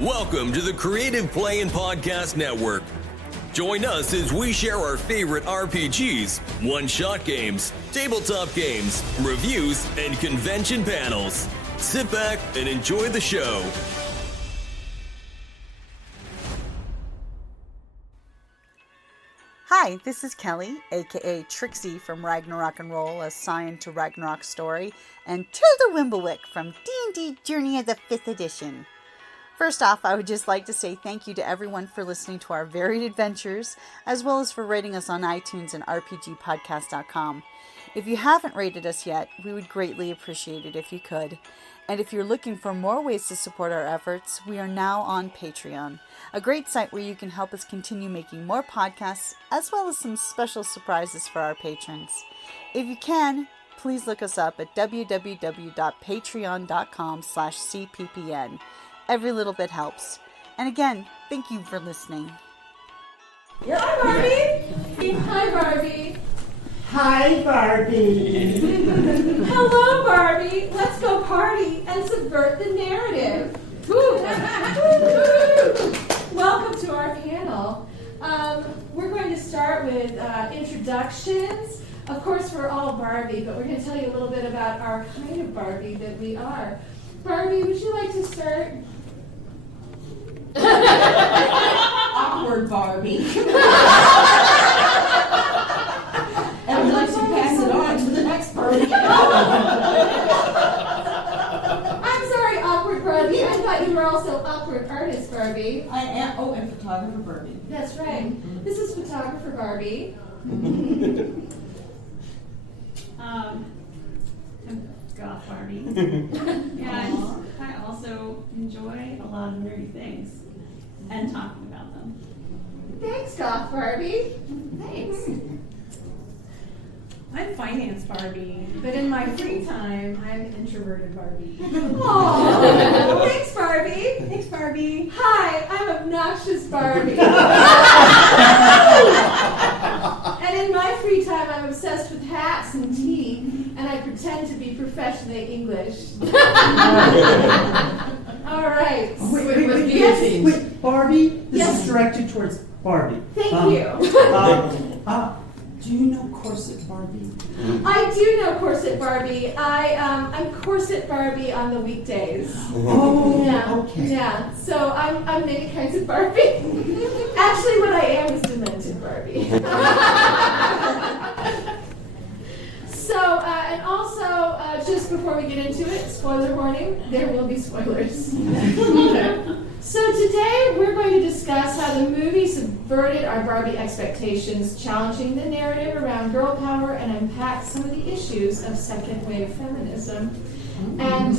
Welcome to the Creative Play and Podcast Network. Join us as we share our favorite RPGs, one-shot games, tabletop games, reviews, and convention panels. Sit back and enjoy the show. Hi, this is Kelly, aka Trixie from Ragnarok and Roll, assigned to Ragnarok Story, and Tilda Wimblewick from D&D Journey of the 5th Edition. First off, I would just like to say thank you to everyone for listening to our varied adventures, as well as for rating us on iTunes and rpgpodcast.com. If you haven't rated us yet, we would greatly appreciate it if you could. And if you're looking for more ways to support our efforts, we are now on Patreon, a great site where you can help us continue making more podcasts, as well as some special surprises for our patrons. If you can, please look us up at www.patreon.com/cppn. Every little bit helps. And again, thank you for listening. Hi, Barbie. Hi, Barbie. Hi, Barbie. Hello, Barbie. Let's go party and subvert the narrative. Welcome to our panel. We're going to start with introductions. Of course, we're all Barbie, but we're going to tell you a little bit about our kind of Barbie that we are. Barbie, would you like to start? Awkward Barbie. And would like to pass it on to the next Barbie. I'm sorry, awkward Barbie. I thought you were also awkward artist Barbie. I am. Oh, and photographer Barbie. That's right. This is photographer Barbie. I'm goth Barbie. Yeah, I also enjoy a lot of nerdy things and talking about them. Thanks, goth Barbie. Thanks. I'm finance Barbie, but in my free time, I'm introverted Barbie. Aww. Thanks, Barbie. Thanks, Barbie. Hi, I'm obnoxious Barbie. And in my free time, I'm obsessed with hats and tea, and I pretend to be professionally English. All right. Wait, Barbie? This Yes. is directed towards Barbie. Thank you. Do you know corset Barbie? I do know corset Barbie. I'm corset Barbie on the weekdays. Oh, Yeah. okay. Yeah. So I'm many kinds of Barbie. Actually, what I am is demented Barbie. So, and also, just before we get into it, spoiler warning, there will be spoilers. So today we're going to discuss how the movie subverted our Barbie expectations, challenging the narrative around girl power, and unpack some of the issues of second wave feminism. And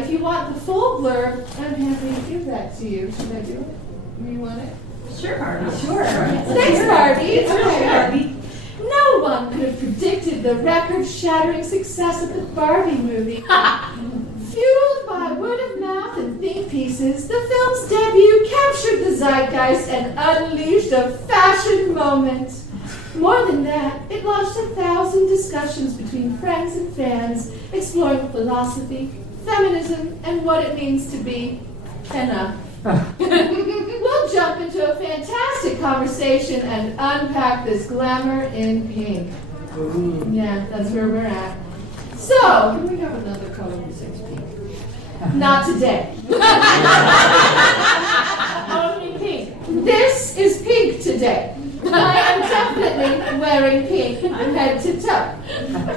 if you want the full blurb, I'm happy to give that to you. Should I do it? You want it? Sure, Barbie. Sure. Thanks, Barbie. Okay, Barbie. No one could have predicted the record-shattering success of the Barbie movie. Fueled by word of mouth and think pieces, the film's debut captured the zeitgeist and unleashed a fashion moment. More than that, it launched 1,000 discussions between friends and fans, exploring philosophy, feminism, and what it means to be kenough. We'll jump into a fantastic conversation and unpack this glamour in pink. Yeah, that's where we're at. So, Can we have another color besides pink? not today. Only pink. This is pink today. I am definitely wearing pink from head to toe.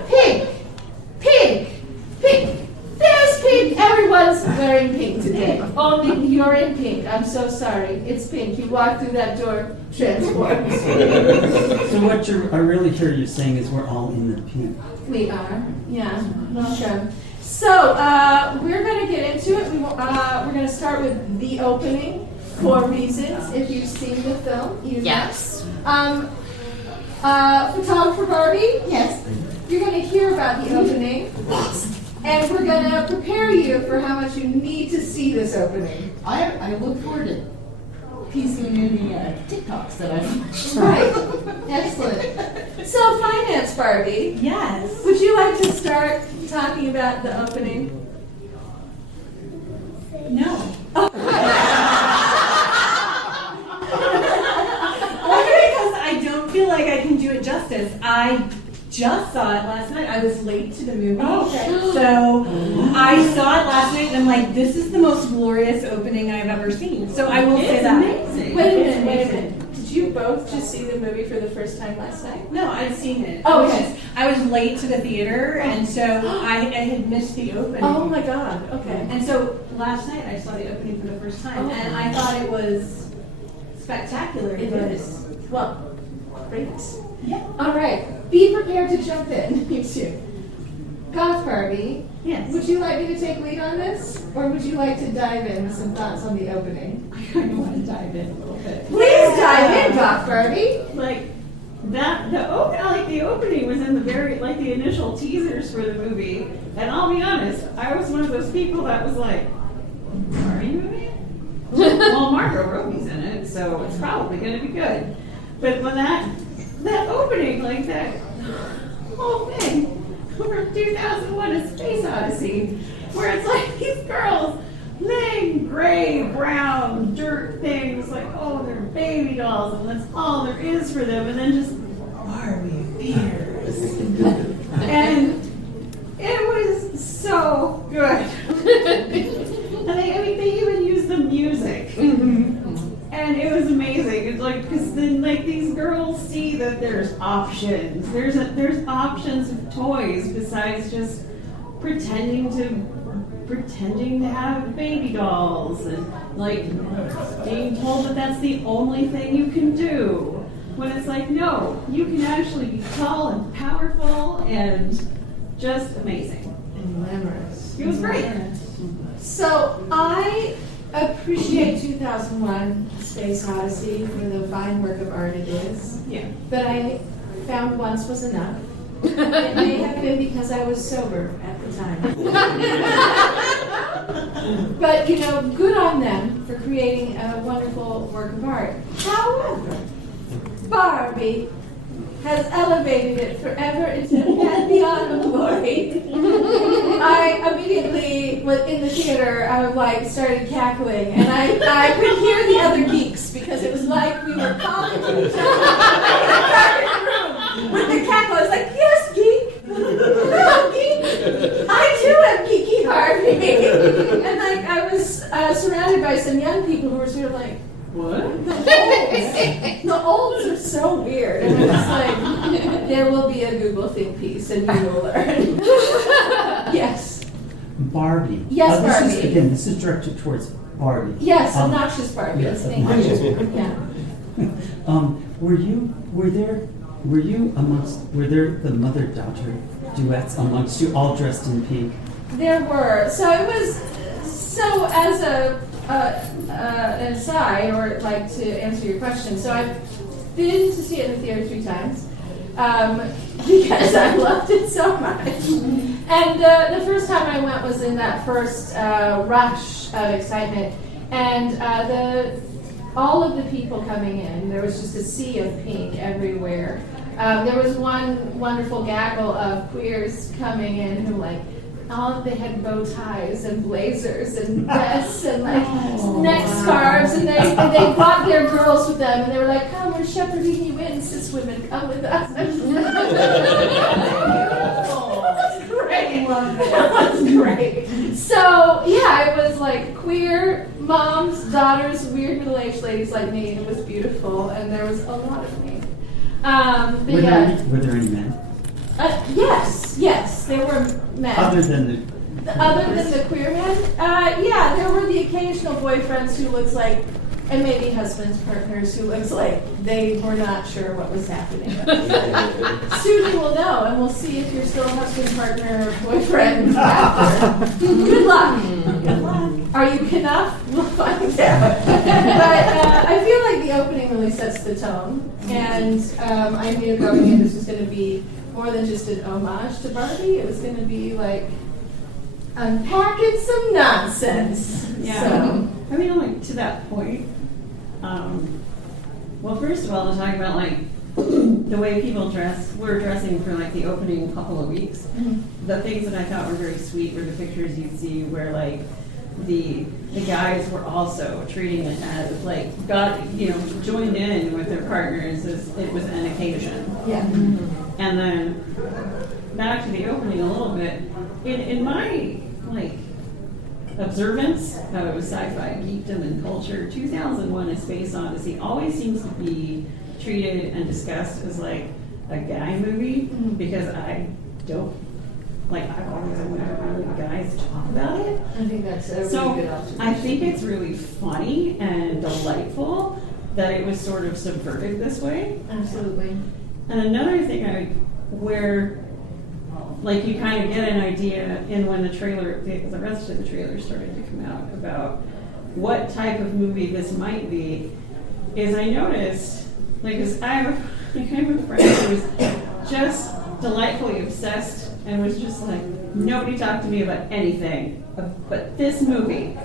Pink, pink, pink. There's pink. Everyone's wearing pink today. Only you're in pink. I'm so sorry. It's pink. You walk through that door, transforms. So what I really hear you saying is we're all in the pink. We are. Yeah. Welcome. So we're going to get into it. We're going to start with the opening for reasons. If you've seen the film, you know. Yes. Photographer Barbie. Yes. You're going to hear about the opening. And we're going to prepare you for how much you need to see this opening. I look forward to piecing any TikToks that I've watched. Right. Excellent. So, finance Barbie. Yes. Would you like to start talking about the opening? No. just saw it last night. I was late to the movie. Oh, okay. So I saw it last night and I'm like, this is the most glorious opening I've ever seen. So I will say that. Amazing. Wait a minute. Did you both just see the movie for the first time last night? No, I'd seen it. Oh, It was okay. just- I was late to the theater and so I had missed the opening. Oh my God. Okay. And so last night I saw the opening for the first time and I thought it was spectacular. It but- is. Well, great. Yeah. All right. Be prepared to jump in, you two. Goth Barbie, Yes. would you like me to take lead on this? Or would you like to dive in with some thoughts on the opening? I kind of want to dive in a little bit. Please dive in, Goth Barbie. Like the opening was in the the initial teasers for the movie, and I'll be honest, I was one of those people that was like, Barbie movie? Well, Margot Robbie's in it, so it's probably going to be good. But when that opening, like that whole thing from 2001: A Space Odyssey, where it's like these girls laying gray, brown, dirt things, like, oh, they're baby dolls, and that's all there is for them, and then just Barbie appears. And it was so good. And they even used the music. And it was amazing. It's like, because then like these girls see that there's options. There's options of toys besides just pretending to have baby dolls and like being told that that's the only thing you can do. When it's like, no, you can actually be tall and powerful and just amazing. And glamorous. It was great. So I appreciate 2001: A Space Odyssey for the fine work of art it is. Yeah. But I found once was enough. It may have been because I was sober at the time. But, good on them for creating a wonderful work of art. However, Barbie has elevated it forever into a pantheon of glory. I immediately, in the theater, I started cackling, and I could hear the other geeks because it was like we were calling to each other in a private room with the cackle. I was like, yes, geek. No, geek. I too am geeky Barbie. And I was surrounded by some young people who were sort of like, What? the olds are so weird. And I was like, there will be a Google think piece and you will learn. Yes. Barbie. Yes, Barbie. This is directed towards Barbie. Yes, obnoxious Barbie. Yes, Thank obnoxious you. Barbie. Yeah. Were there the mother-daughter duets amongst you, all dressed in pink? There were. So it was, as an aside, or like to answer your question, so I've been to see it in the theater 3 times because I loved it so much. And the first time I went was in that first rush of excitement, and all of the people coming in, there was just a sea of pink everywhere. There was one wonderful gaggle of queers coming in who they had bow ties and blazers and vests and neck scarves, and they brought their girls with them, and they were like, "Come, we're shepherding you in, cis women, come with us." That was great. That was great. So yeah, it was like queer moms, daughters, weird middle-aged ladies like me, and it was beautiful, and there was a lot of me. Were there any men? Yes, there were men. Other than the queer men? Yeah, there were the occasional boyfriends who looks like, and maybe husbands, partners who looks like they were not sure what was happening. Soon you will know, and we'll see if you're still a husband, partner, or boyfriend after. Good luck. Good luck. Are you kenough? We'll find out. But I feel like the opening really sets the tone, and I knew going in this was going to be more than just an homage to Barbie. It was going to be like unpacking some nonsense. Yeah. So. I mean, like to that point. Well, first of all, to talk about the way people were dressing for the opening couple of weeks. Mm-hmm. The things that I thought were very sweet were the pictures you'd see where the guys were also treating it as like joined in with their partners as it was an occasion. Yeah. And then back to the opening a little bit. In my observance of sci-fi geekdom and culture, 2001: A Space Odyssey always seems to be treated and discussed as like a guy movie because I don't I've always avoided really guys talk about it. I think that's a really So good observation. I think it's really funny and delightful that it was sort of subverted this way. Absolutely. And another thing where you kind of get an idea in when the rest of the trailer started to come out about what type of movie this might be, is I noticed, because I have a friend who was just delightfully obsessed and was just like, nobody talked to me about anything but this movie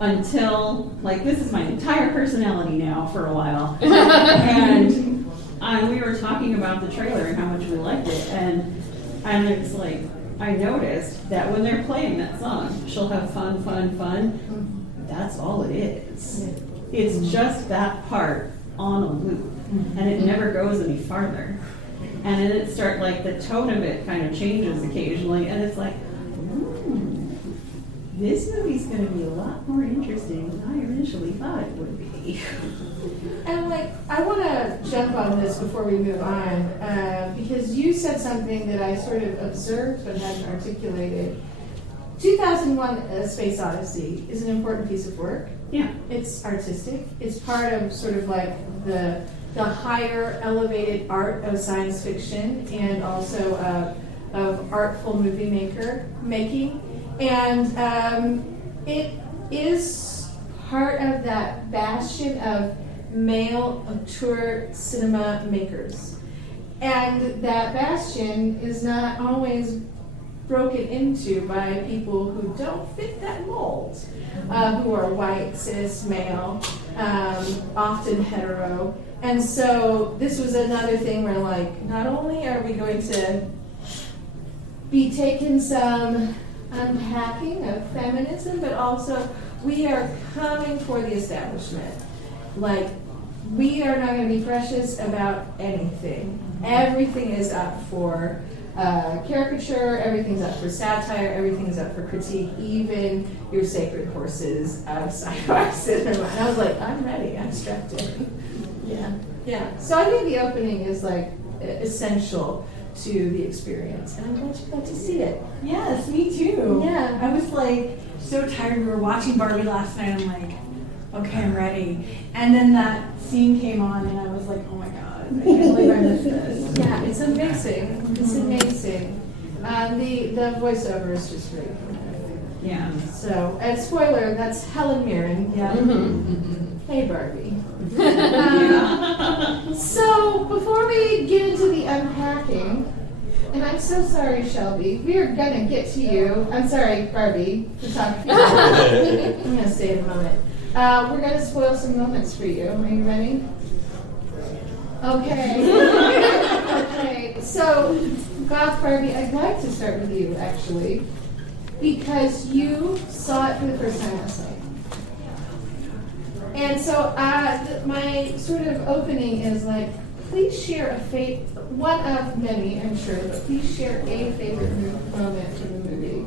until, this is my entire personality now for a while. And we were talking about the trailer and how much we liked it, and it's like, I noticed that when they're playing that song, She'll Have Fun, Fun, Fun, that's all it is. It's just that part on a loop, and it never goes any farther. And then it the tone of it kind of changes occasionally, and it's like, this movie's going to be a lot more interesting than I initially thought it would be. And I want to jump on this before we move on, because you said something that I sort of observed but hadn't articulated. 2001: A Space Odyssey is an important piece of work. Yeah. It's artistic. It's part of sort of the higher elevated art of science fiction and also of artful movie making. And it is part of that bastion of male auteur cinema makers. And that bastion is not always broken into by people who don't fit that mold, who are white, cis, male, often hetero. And so this was another thing where not only are we going to be taking some unpacking of feminism, but also we are coming for the establishment. We are not going to be precious about anything. Everything is up for caricature, everything's up for satire, everything is up for critique, even your sacred horses of sci-fi cinema. And I was like, I'm ready, I'm strapped in. Yeah. So I think the opening is essential to the experience, and I'm glad you got to see it. Yes, me too. Yeah. I was so tired. We were watching Barbie last night. I'm like, okay, I'm ready. And then that scene came on, and I was like, oh my god, I can't believe I missed this. Yeah, it's amazing. It's amazing. The voiceover is just great. Yeah. So, and spoiler, that's Helen Mirren. Yeah. Hey, Barbie. So, before we get into the unpacking, and I'm so sorry, Shelby, we are going to get to you. I'm sorry, Barbie, photography. I'm going to stay in a moment. We're going to spoil some moments for you. Are you ready? Okay. Okay. So, Goth Barbie, I'd like to start with you, actually, because you saw it for the first time last night. And so my sort of opening is please share one of many, I'm sure, but please share a favorite moment from the movie.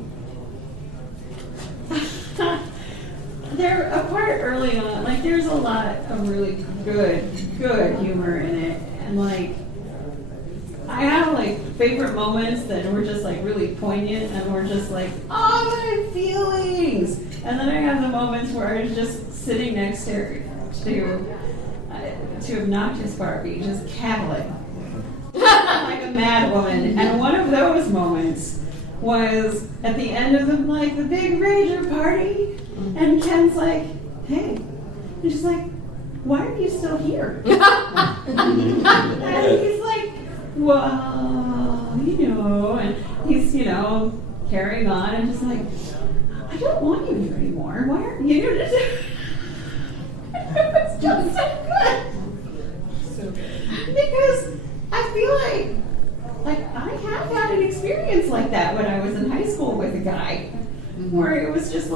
There, a part early on, there's a lot of really good humor in it, and I have favorite moments that were just really poignant and were just oh, my feelings. And then I have the moments where I was just sitting next to obnoxious Barbie, just cackling like a mad woman. And one of those moments was at the end of the big rager party, and Ken's like, "Hey," and she's like, "Why are you still here?" And he's like, "Well, and he's carrying on and just I don't want you here anymore. Why aren't you just it's just so good. So good. Because I feel like I have had an experience like that when I was in high school with a guy, where it was just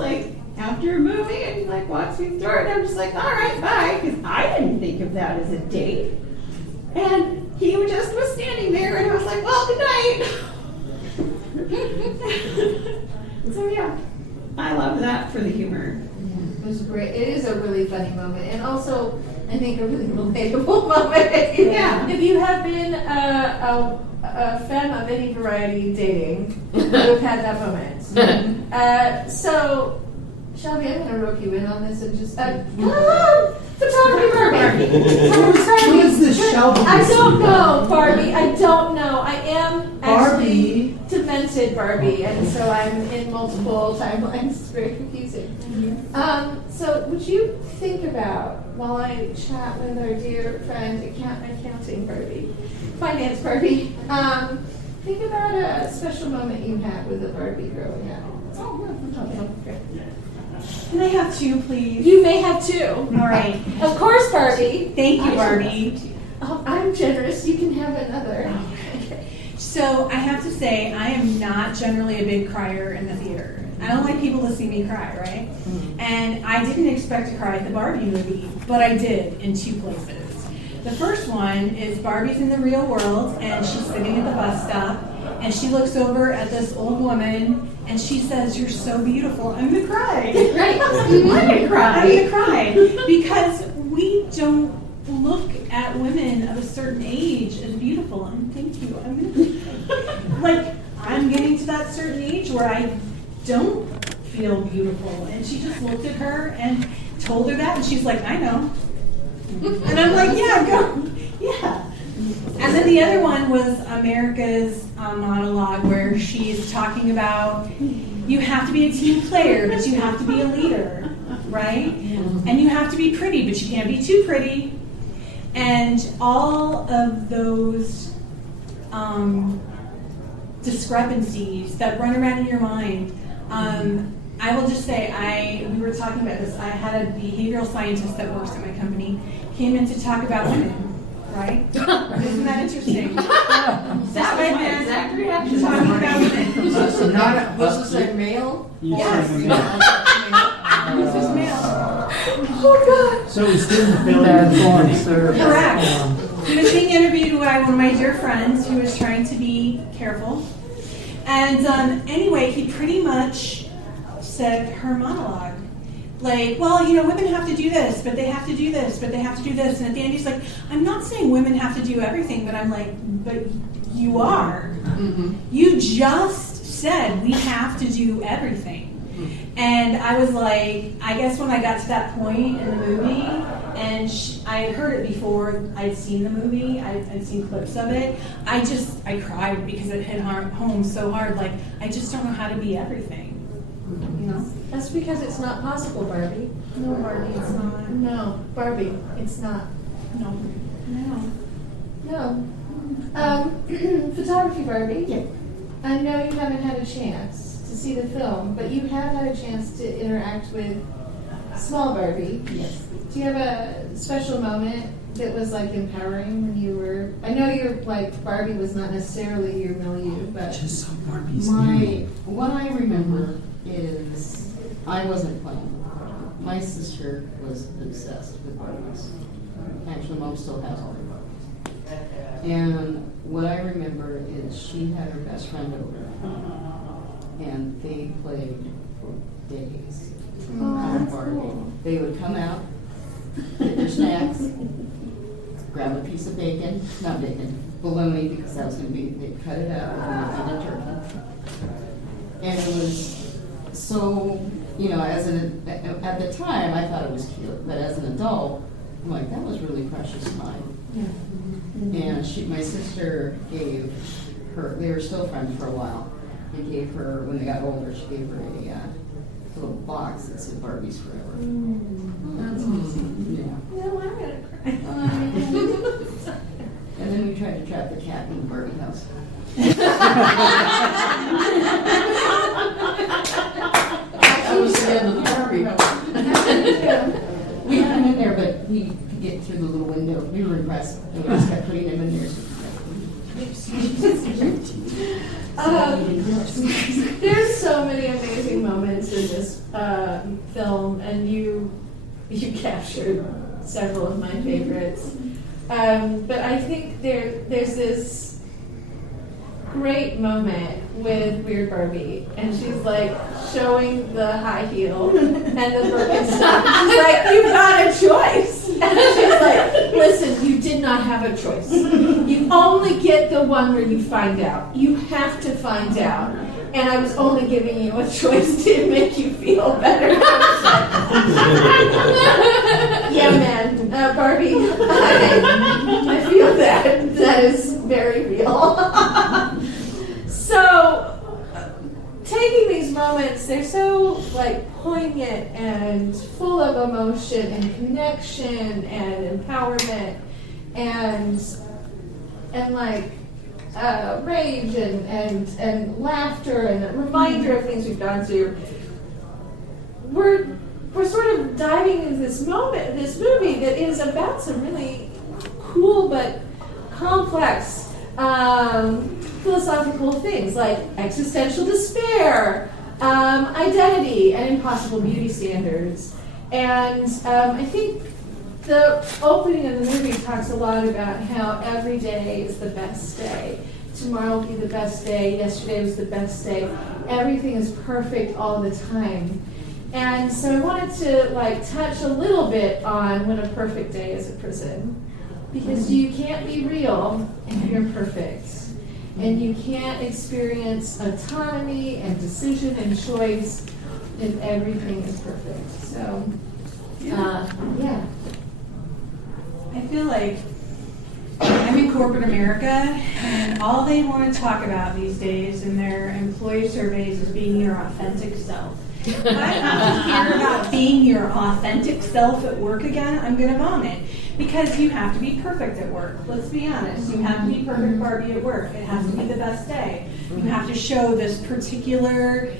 after a movie and he like walks me through it, and I'm just like, all right, bye, because I didn't think of that as a date. And he just was standing there, and I was like, well, good night. So yeah, I love that for the humor. It was great. It is a really funny moment, and also I think a really relatable moment. Yeah. If you have been a femme of any variety dating, you have had that moment. So, Shelby, I'm going to rope you in on this and just come on, photography Barbie. Who is this Shelby? I don't know, Barbie. I don't know. I am actually Barbie. demented Barbie, and so I'm in multiple timelines. It's very confusing. So would you think about, while I chat with our dear friend, accounting Barbie, finance Barbie, think about a special moment you had with a Barbie growing up. Can I have two, please? You may have two. All right. Of course, Barbie. Thank you, Barbie. Oh, I'm generous. You can have another. So I have to say, I am not generally a big crier in the theater. I don't like people to see me cry, right? And I didn't expect to cry at the Barbie movie, but I did in two places. The first one is Barbie's in the real world, and she's sitting at the bus stop, and she looks over at this old woman, and she says, "You're so beautiful." I'm gonna cry. Right. I'm gonna cry because we don't look at women of a certain age as beautiful. And thank you. I'm getting to that certain age where I don't feel beautiful. And she just looked at her and told her that, and she's like, "I know." And I'm like, "Yeah, go, yeah." And then the other one was America's monologue, where she's talking about you have to be a team player, but you have to be a leader, right? And you have to be pretty, but you can't be too pretty. And all of those discrepancies that run around in your mind, I will just say, we were talking about this. I had a behavioral scientist that works at my company came in to talk about women, right? Isn't that interesting? That was my exact reaction. Talking about women. Was this a male? Yes. This is male. Oh, God. So he's didn't feel that Correct. He was being interviewed by one of my dear friends who was trying to be careful. And anyway, he pretty much said her monologue. Like, well, women have to do this, but they have to do this, but they have to do this. And at the end, he's like, I'm not saying women have to do everything, but I'm like, but you are. Mm-hmm. You just said we have to do everything. And I was like, I guess when I got to that point in the movie, and I had heard it before, I'd seen the movie, I'd seen clips of it, I cried because it hit home so hard. Like, I just don't know how to be everything. That's because it's not possible, Barbie. No, Barbie, it's not. No, Barbie, it's not. No. Photography, Barbie. Yeah. I know you haven't had a chance to see the film, but you have had a chance to interact with small Barbie. Yes. Do you have a special moment that was like empowering when you were? I know you're like Barbie was not necessarily your milieu, but Just so Barbie's What I remember is I wasn't playing with Barbie. My sister was obsessed with Barbies. Actually, Mom still has all her Barbies. And what I remember is she had her best friend over, and they played for days. that's Barbie. cool. They would come out, get their snacks, grab a piece of bacon, not bacon, bologna, because that was going to be, they'd cut it out and they'd feed a turkey. And it was so, at the time I thought it was cute, but as an adult, I'm like, that was really precious time. Yeah. And my sister gave her, they were still friends for a while, they gave her, when they got older, she gave her a little box that said Barbies Forever. That's awesome. Yeah. No, I'm gonna cry. And then we tried to trap the cat in the Barbie house. That was the end of the Barbie house. We had him in there, but he could get through the little window. We were impressed. And we just kept putting him in there. There's so many amazing moments in this film, and you captured several of my favorites. But I think there's this great moment with Weird Barbie, and she's like showing the high heel and the Birkenstock. She's like, "You've got a choice." And she's like, "Listen, you did not have a choice. You only get the one where you find out. You have to find out. And I was only giving you a choice to make you feel better." Yeah, man, Barbie, I feel that. That is very real. So, taking these moments, they're so like poignant and full of emotion and connection and empowerment and like rage and laughter and a reminder of things we've gone through. We're sort of diving into this movie that is about some really cool but complex philosophical things like existential despair, identity, and impossible beauty standards. And I think the opening of the movie talks a lot about how every day is the best day. Tomorrow will be the best day. Yesterday was the best day. Everything is perfect all the time. And so I wanted to touch a little bit on when a perfect day is a prison. Because you can't be real if you're perfect. And you can't experience autonomy and decision and choice if everything is perfect. So, yeah. I feel like I'm in corporate America, and all they want to talk about these days in their employee surveys is being your authentic self. If I have to hear about being your authentic self at work again, I'm going to vomit. Because you have to be perfect at work. Let's be honest. You have to be perfect Barbie at work. It has to be the best day. You have to show this particular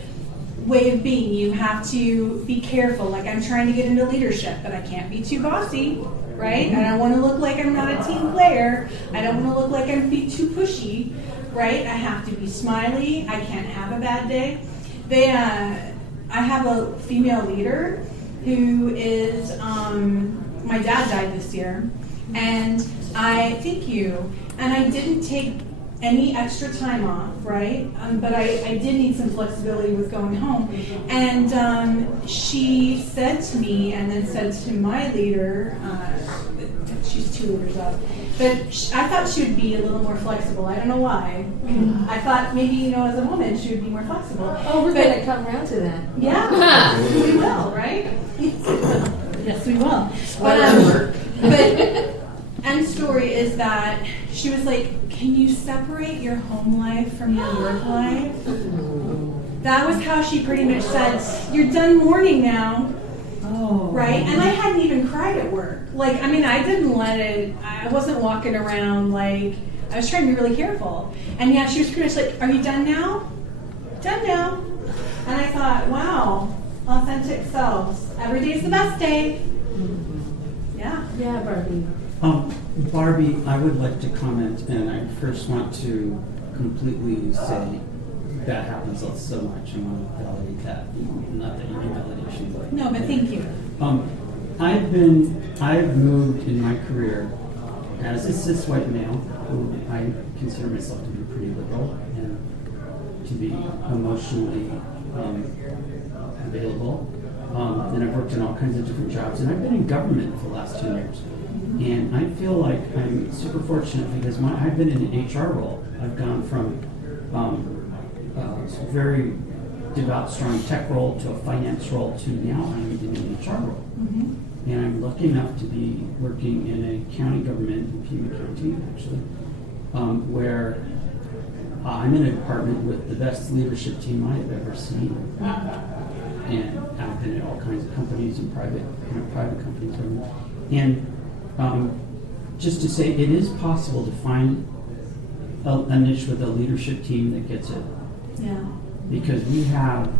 way of being. You have to be careful. Like, I'm trying to get into leadership, but I can't be too bossy, right? I don't want to look like I'm not a team player. I don't want to look like I'm be too pushy, right? I have to be smiley. I can't have a bad day. I have a female leader who is, my dad died this year, and I didn't take any extra time off, right? But I did need some flexibility with going home. And she said to me, and then said to my leader, she's 2 leaders up, but I thought she would be a little more flexible. I don't know why. I thought maybe, as a woman, she would be more flexible. Oh, we're going to come around to that. Yeah, we will, right? Yes, we will. But end story is that she was like, "Can you separate your home life from your work life?" That was how she pretty much said, "You're done mourning now." Oh. Right? And I hadn't even cried at work. I didn't let it, I wasn't walking around I was trying to be really careful. And yeah, she was pretty much like, "Are you done now?" "Done now." And I thought, wow, authentic selves. Every day's the best day. Yeah. Yeah, Barbie. Barbie, I would like to comment, and I first want to completely say that happens so much. I want to validate that. Not that you need validation, but No, but thank you. I've moved in my career as a cis white male, who I consider myself to be pretty liberal and to be emotionally available. And I've worked in all kinds of different jobs, and I've been in government for the last 10 years. And I feel like I'm super fortunate because I've been in an HR role. I've gone from a very devout, strong tech role to a finance role to now I'm in an HR role. Mm-hmm. And I'm lucky enough to be working in a county government in Pima County, actually, where I'm in a department with the best leadership team I have ever seen. And I've been at all kinds of companies and private companies. And just to say, it is possible to find a niche with a leadership team that gets it. Yeah. Because we have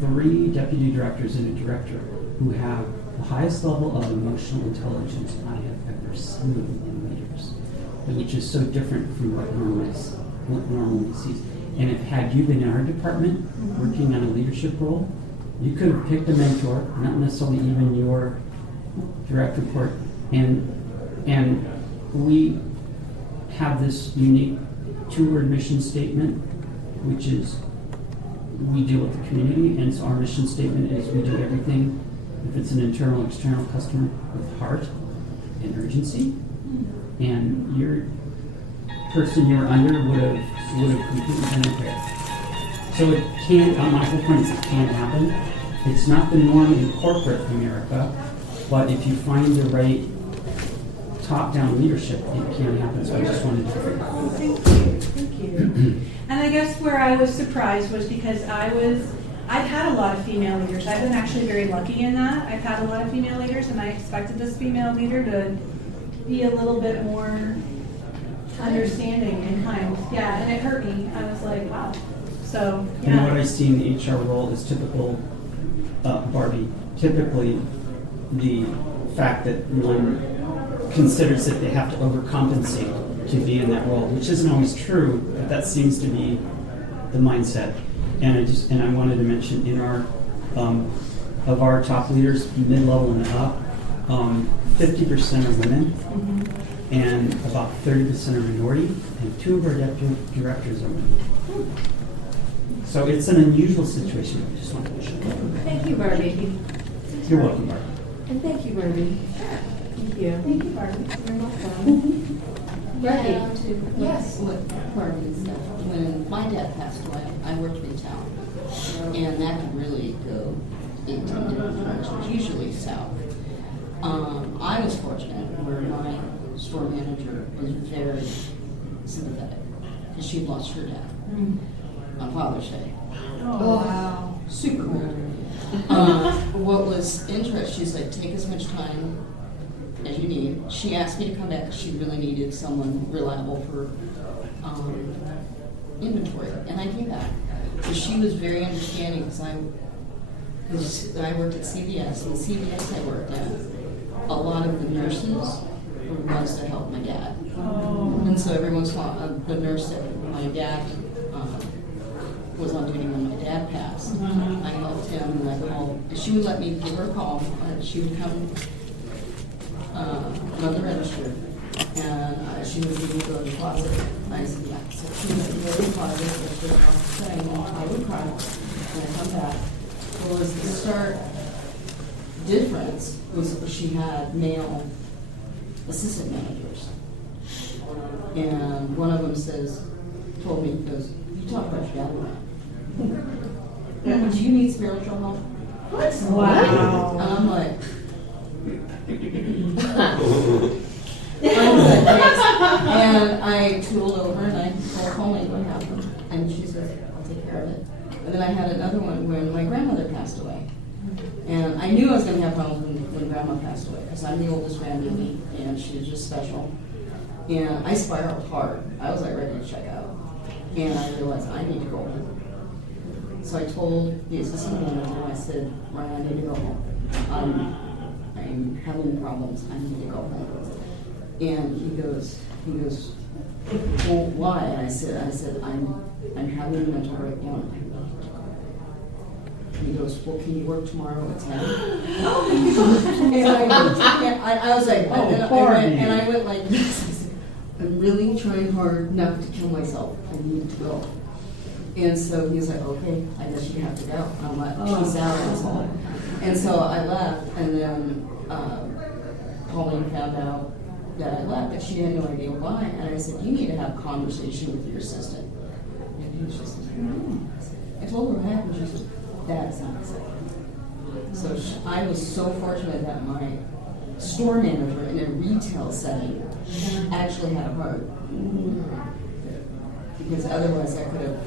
3 deputy directors and a director who have the highest level of emotional intelligence I have ever seen in leaders. which is so different from what normally sees. And if had you been in our department working on a leadership role, you could have picked a mentor, not necessarily even your direct report, and we have this unique 2-word mission statement, which is we deal with the community, and so our mission statement is we do everything, if it's an internal or external customer, with heart and urgency. And your person you're under would have completely been unfair. So it can, my whole point is it can happen. It's not the norm in corporate America, but if you find the right top-down leadership, it can happen. So I just wanted to figure out. Thank you. And I guess where I was surprised was because I've had a lot of female leaders. I've been actually very lucky in that. I've had a lot of female leaders, and I expected this female leader to be a little bit more understanding and kind. Yeah, and it hurt me. I was like, wow. So, yeah. And what I see in the HR role is typical Barbie. Typically, the fact that one considers that they have to overcompensate to be in that role, which isn't always true, but that seems to be the mindset. And I wanted to mention in our of our top leaders, mid-level and up, 50% are women, and about 30% are minority, and 2 of our directors are women. So it's an unusual situation. I just wanted to share that. Thank you, Barbie. You're welcome, Barbie. And thank you, Barbie. Thank you. Thank you, Barbie. You're welcome. Barbie, yes, what Barbie said. When my dad passed away, I worked in town, and that could really go 18 different directions, usually south. I was fortunate where my store manager was very sympathetic because she lost her dad on Father's Day. Oh, wow. Super cool. What was interesting, she's like, take as much time as you need. She asked me to come back because she really needed someone reliable for inventory, and I do that. So she was very understanding because I worked at CVS, and the CVS I worked at, a lot of the nurses were ones that helped my dad. And so every once in a while, the nurse that my dad was on duty when my dad passed, I helped him, and I called. She would let me give her a call. She would come on the register, and she would give me go to the closet. I said, yeah. So she would go to the closet, which was off the thing, and I would cry, and I come back. Well, as the start difference was she had male assistant managers. And one of them told me, he goes, you talk about your dad around. Do you need spiritual help? What? Wow. And I'm like, and I tooled over and I told Colleen what happened. And she says, I'll take care of it. And then I had another one when my grandmother passed away. And I knew I was going to have problems when Grandma passed away because I'm the oldest grandbaby and she was just special. And I spiraled hard. I was like ready to check out. And I realized I need to go home. So I told the assistant manager, I said, Ryan, I need to go home. I'm having problems. I need to go home. And he goes, well, why? And I said, I'm having a mental breakdown. He goes, well, can you work tomorrow at 10? And I was like, and I went like this. I said, I'm really trying hard not to kill myself. I need to go. And so he was like, okay, I guess you have to go. And I'm like, peace out, asshole. And so I left, and then Pauline found out that I left, but she had no idea why. And I said, you need to have a conversation with your assistant. And he was just like, I told her what happened. She said, that's not acceptable. So I was so fortunate that my store manager in a retail setting actually had a heart. Because otherwise I could have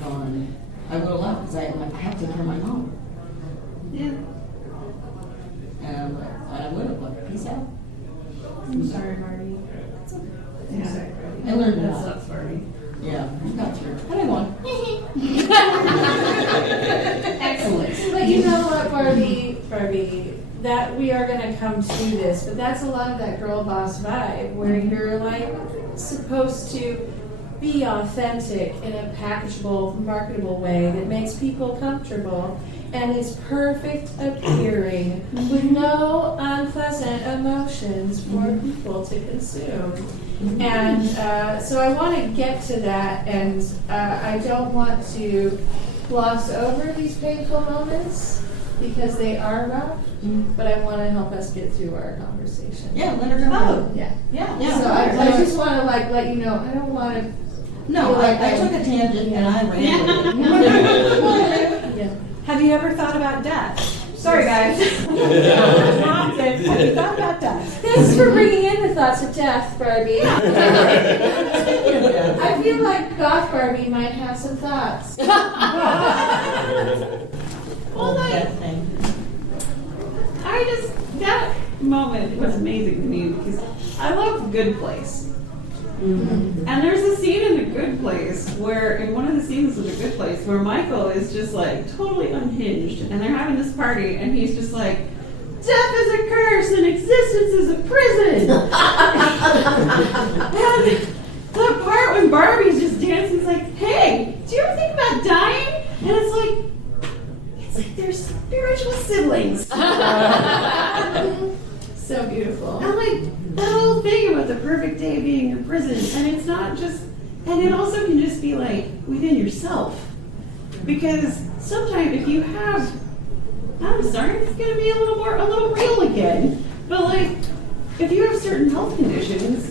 gone, I would have left because I have to take care of my mom. Yeah. And I would have left. Peace out. I'm sorry, Marty. I'm sorry, Marty. I learned That that. sucks, Marty. Yeah, I got through. But I won. Excellent. But you know what, Barbie? That that we are going to come to this, but that's a lot of that girl boss vibe where you're like supposed to be authentic in a packageable, marketable way that makes people comfortable and is perfect appearing with no unpleasant emotions for people to consume. And so I want to get to that, and I don't want to gloss over these painful moments because they are rough, but I want to help us get through our conversation. Yeah, let her go. Oh, yeah. Yeah. So I just want to let you know, I don't want to. No, I took a tangent and I ran with it. Yeah. Have you ever thought about death? Sorry, guys. Have you thought about death? Thanks for bringing in the thoughts of death, Barbie. I feel like Goth Barbie might have some thoughts. Well, That thing. that moment was amazing to me because I love The Good Place. And there's a scene in The Good Place where, in one of the scenes of The Good Place, where Michael is just like totally unhinged and they're having this party and he's just like, death is a curse and existence is a prison. And the part when Barbie's just dancing is like, hey, do you ever think about dying? And it's like they're spiritual siblings. So beautiful. I'm like, that whole thing about the perfect day being in prison, and it's not just, and it also can just be like within yourself. Because sometimes if you have, I'm sorry, it's gonna be a little real again, but like, if you have certain health conditions,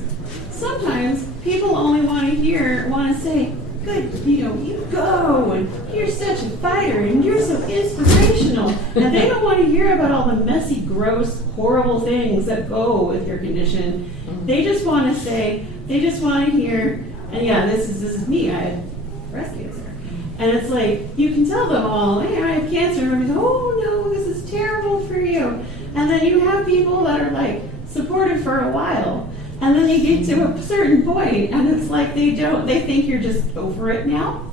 sometimes people only want to say, good, you go, and you're such a fighter, and you're so inspirational. And they don't want to hear about all the messy, gross, horrible things that go with your condition. They just want to hear, and yeah, this is me, I had breast cancer. And it's like, you can tell them all, hey, I have cancer, and everybody's, oh no, this is terrible for you. And then you have people that are like supportive for a while. And then you get to a certain point, and it's like they think you're just over it now.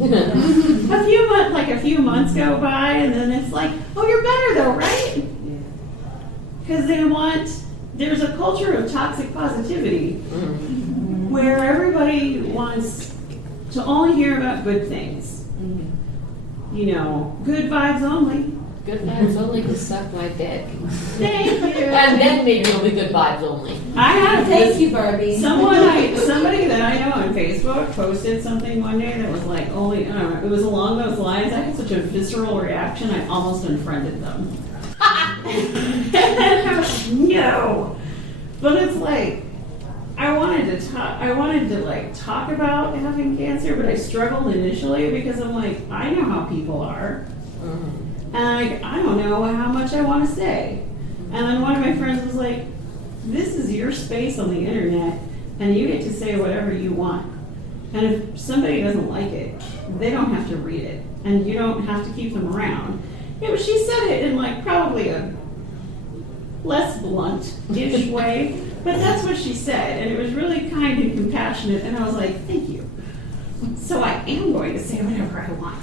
a few months go by, and then it's like, oh, you're better though, right? Because there's a culture of toxic positivity where everybody wants to only hear about good things. Good vibes only. Good vibes only to suck my dick. Thank you. And then maybe it'll be good vibes only. Thank you, Barbie. Somebody that I know on Facebook posted something one day that was like it was along those lines. I had such a visceral reaction, I almost unfriended them. And I was like, no. But it's like, I wanted to talk about having cancer, but I struggled initially because I'm like, I know how people are. And I don't know how much I want to say. And then one of my friends was like, this is your space on the internet, and you get to say whatever you want. And if somebody doesn't like it, they don't have to read it, and you don't have to keep them around. She said it in like probably a less blunt-ish way, but that's what she said, and it was really kind and compassionate, and I was like, thank you. So I am going to say whatever I want.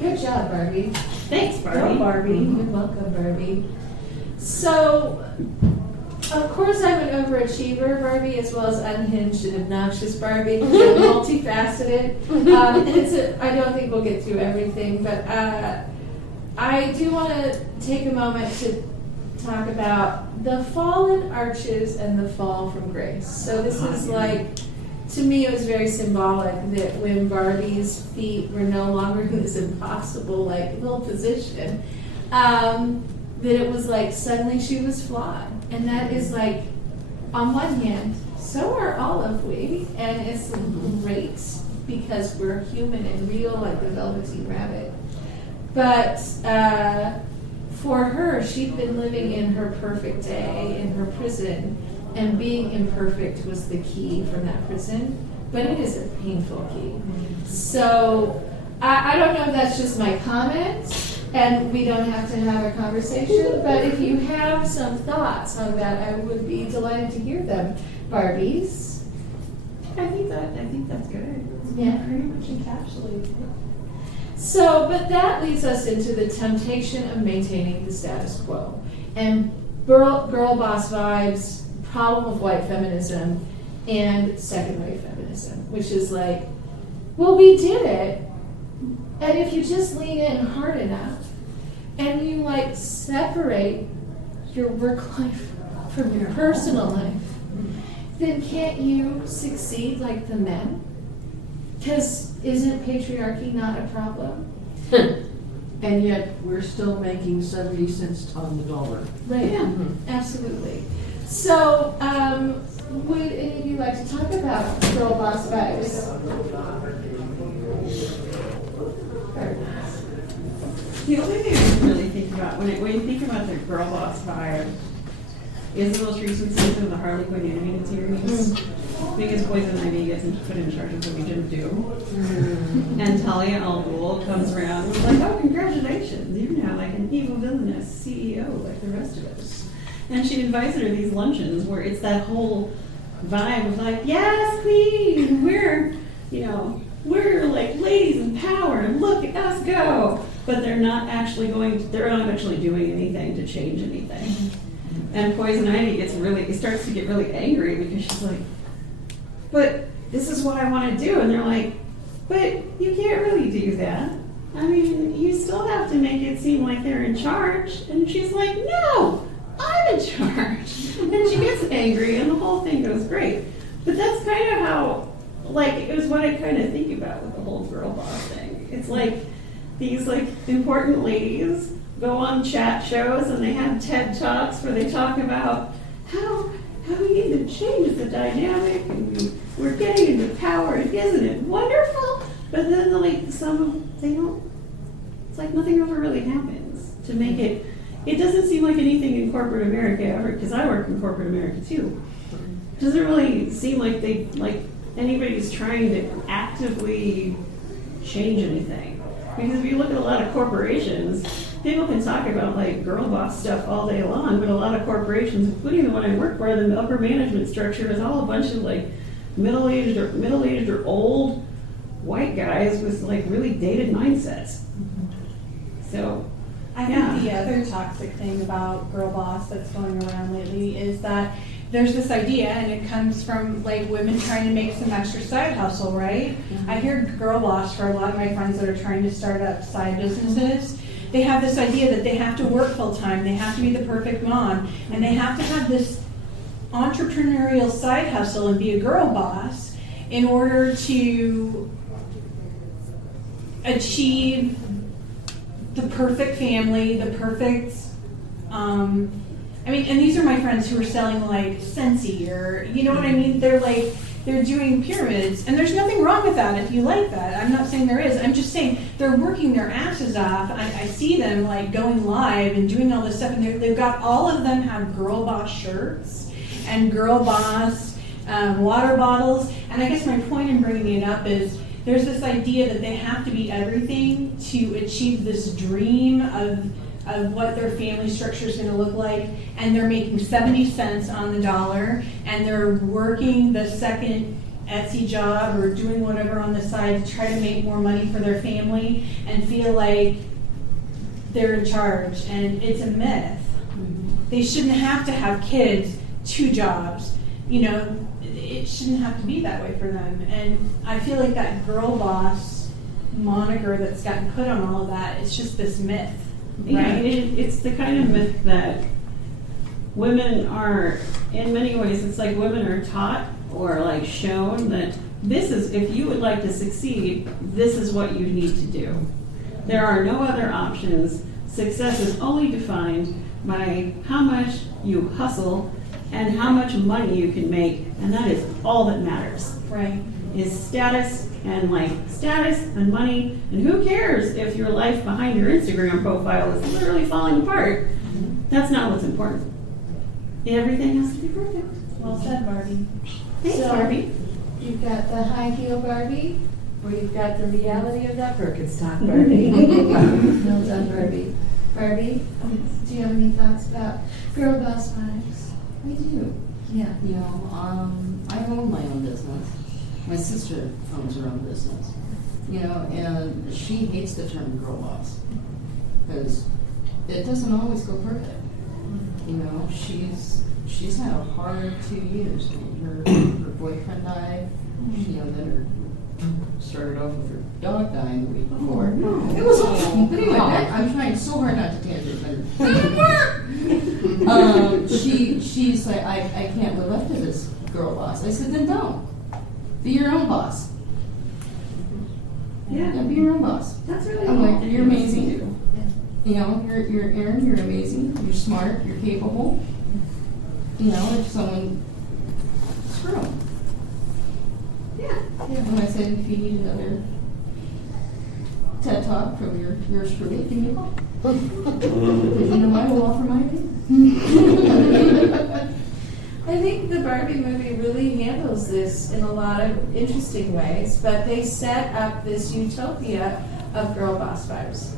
Good job, Barbie. Thanks, Barbie. Go, Barbie. You're welcome, Barbie. So, of course, I'm an overachiever, Barbie, as well as unhinged and obnoxious Barbie. I'm multifaceted. I don't think we'll get through everything, but I do want to take a moment to talk about the fallen arches and the fall from grace. So this is like, to me, it was very symbolic that when Barbie's feet were no longer in this impossible, little position, that it was like suddenly she was flawed. And that is like, on one hand, so are all of we, and it's great because we're human and real like the Velveteen Rabbit. But for her, she'd been living in her perfect day in her prison, and being imperfect was the key from that prison, but it is a painful key. So I don't know if that's just my comment, and we don't have to have a conversation, but if you have some thoughts on that, I would be delighted to hear them. Barbies? I think that's good. Yeah, pretty much encapsulated. So, but that leads us into the temptation of maintaining the status quo. And girl boss vibes, problem of white feminism, and second wave feminism, which is like, well, we did it, and if you just lean in hard enough, and you like separate your work life from your personal life, then can't you succeed like the men? Because isn't patriarchy not a problem? And yet, we're still making 70 cents on the dollar. Right, yeah, absolutely. So, would any of you like to talk about girl boss vibes? The only thing I really think about when you think about the girl boss vibe is the most recent season of the Harley Quinn animated series. Because Poison Ivy gets put in charge of what we didn't do. And Talia al Ghul comes around and is like, oh, congratulations, you're now like an evil villainous CEO like the rest of us. And she invites her to these luncheons where it's that whole vibe of like, yes, queen, we're like ladies in power and look at us go. But they're not actually doing anything to change anything. And Poison Ivy starts to get really angry because she's like, but this is what I want to do. And they're like, but you can't really do that. I mean, you still have to make it seem like they're in charge. And she's like, no, I'm in charge. And she gets angry and the whole thing goes great. But that's kind of how, like, it was what I kind of think about with the whole girl boss thing. It's like these like important ladies go on chat shows and they have TED Talks where they talk about how we need to change the dynamic and we're getting into power and isn't it wonderful? But then it's like nothing ever really happens to make it. It doesn't seem like anything in corporate America ever, because I work in corporate America too. It doesn't really seem like anybody's trying to actively change anything. Because if you look at a lot of corporations, people can talk about like girl boss stuff all day long, but a lot of corporations, including the one I work for, the upper management structure is all a bunch of like middle-aged or old white guys with like really dated mindsets. So I think the other toxic thing about girl boss that's going around lately is that there's this idea, and it comes from like women trying to make some extra side hustle, right? I hear girl boss for a lot of my friends that are trying to start up side businesses. They have this idea that they have to work full time, they have to be the perfect mom, and they have to have this entrepreneurial side hustle and be a girl boss in order to achieve the perfect family, the perfect, and these are my friends who are selling like Scentsy or, you know what I mean? They're doing pyramids, and there's nothing wrong with that if you like that. I'm not saying there is. I'm just saying they're working their asses off. I see them like going live and doing all this stuff, and they've got, all of them have girl boss shirts and girl boss water bottles. And I guess my point in bringing it up is there's this idea that they have to be everything to achieve this dream of what their family structure is going to look like, and they're making 70 cents on the dollar, and they're working the second Etsy job or doing whatever on the side to try to make more money for their family and feel like they're in charge. And it's a myth. They shouldn't have to have kids, 2 jobs. It shouldn't have to be that way for them. And I feel like that girl boss moniker that's gotten put on all of that, it's just this myth. Yeah, right? It's the kind of myth that women are, in many ways, it's like women are taught or like shown that this is, if you would like to succeed, this is what you need to do. There are no other options. Success is only defined by how much you hustle and how much money you can make, and that is all that matters. Right. Is status and money, and who cares if your life behind your Instagram profile is literally falling apart. That's not what's important. Everything has to be perfect. Well said, Barbie. Thanks, So, Barbie. You've got the high heel Barbie, or you've got the reality of that Birkenstock Barbie. Well done, Barbie. Barbie, do you have any thoughts about girl boss vibes? I do. Yeah. I own my own business. My sister owns her own business. You know, and she hates the term girl boss because it doesn't always go perfect. You know, she's had a hard 2 years. Her boyfriend died. You know, then her started off with her dog dying the week before. It was awful. But anyway, I'm trying so hard not to tangent, but she's like, I can't live up to this girl boss. I said, then don't. Be your own boss. Yeah. Be your own boss. That's really I'm cool. like, you're amazing. You know, you're Erin, you're amazing, you're smart, you're capable. You know, if someone, screw 'em. Yeah. And I said, if you need another TED Talk from yours truly, give me a call. Because you know I will offer my opinion. I think the Barbie movie really handles this in a lot of interesting ways, but they set up this utopia of girl boss vibes,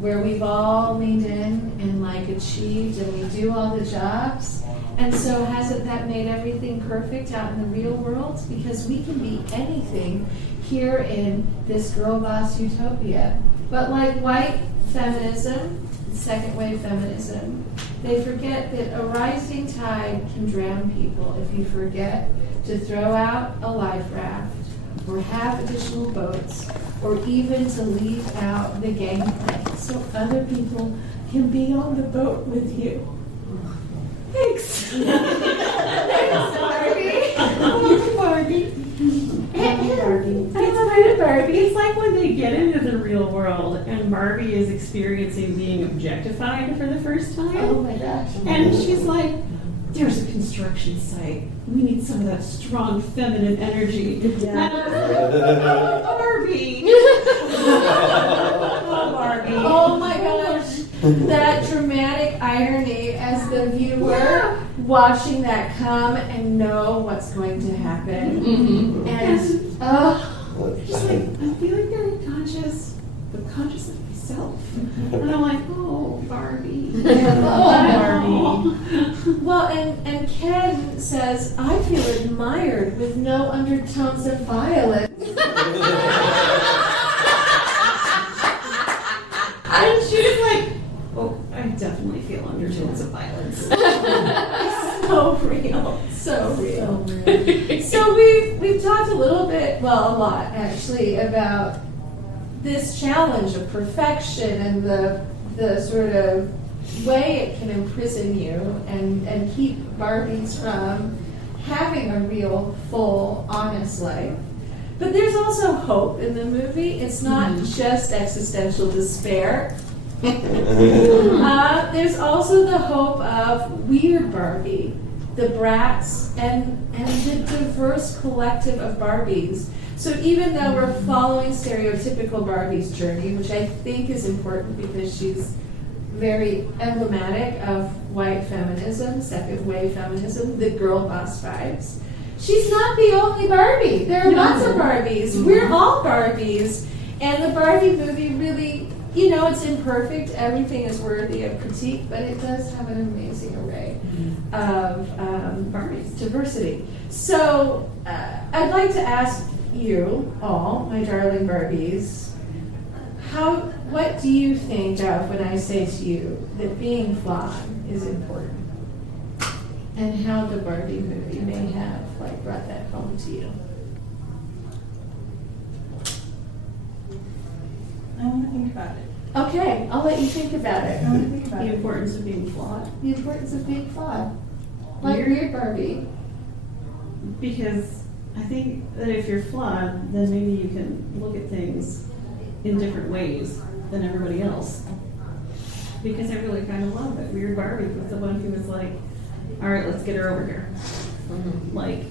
where we've all leaned in and like achieved and we do all the jobs. And so hasn't that made everything perfect out in the real world? Because we can be anything here in this girl boss utopia. But like white feminism, second wave feminism, they forget that a rising tide can drown people if you forget to throw out a life raft or have additional boats or even to leave out the gangplank so other people can be on the boat with you. Thanks. Thanks, Barbie. Oh, Barbie. It's Barbie. It's like when they get into the real world and Barbie is experiencing being objectified for the first time. Oh my gosh. And she's like, there's a construction site. We need some of that strong feminine energy. Yeah. Oh, Barbie. Oh, Barbie. Oh my gosh. That dramatic irony as the viewer watching that come and know what's going to happen. Mm-hmm. And, She's like, I feel like very conscious, but conscious of myself. And I'm like, oh, Barbie. well, and Ken says, I feel admired with no undertones of violence. And she was like, oh, I definitely feel undertones of violence. So real. So real. So we've talked a little bit, well, a lot actually, about this challenge of perfection and the sort of way it can imprison you and keep Barbies from having a real, full, honest life. But there's also hope in the movie. It's not just existential despair. There's also the hope of weird Barbie, the brats, and the diverse collective of Barbies. So even though we're following stereotypical Barbie's journey, which I think is important because she's very emblematic of white feminism, second wave feminism, the girl boss vibes, she's not the only Barbie. There are lots of Barbies. We're all Barbies. And the Barbie movie really, you know, it's imperfect. Everything is worthy of critique, but it does have an amazing array of Barbies, diversity. So I'd like to ask you all, my darling Barbies, what do you think of when I say to you that being flawed is important? And how the Barbie movie may have brought that home to you? I want to think about it. Okay, I'll let you think about it. The importance of being flawed. The importance of being flawed. Like weird Barbie. Because I think that if you're flawed, then maybe you can look at things in different ways than everybody else. Because I really kind of love that weird Barbie was the one who was like, all right, let's get her over here. Like,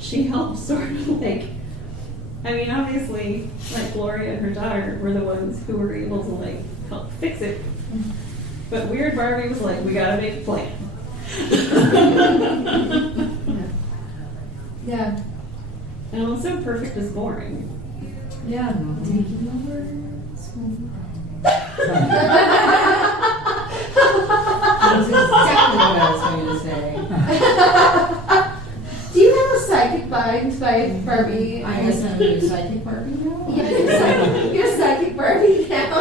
she helped sort of like, I mean, obviously, like Gloria and her daughter were the ones who were able to like help fix it. But weird Barbie was like, we gotta make a plan. Yeah. And also perfect is boring. Yeah. Taking over school. That's exactly what I was going to say. Do you have a psychic bind by Barbie? I guess I'm a psychic Barbie now? Yes. You're psychic Barbie now.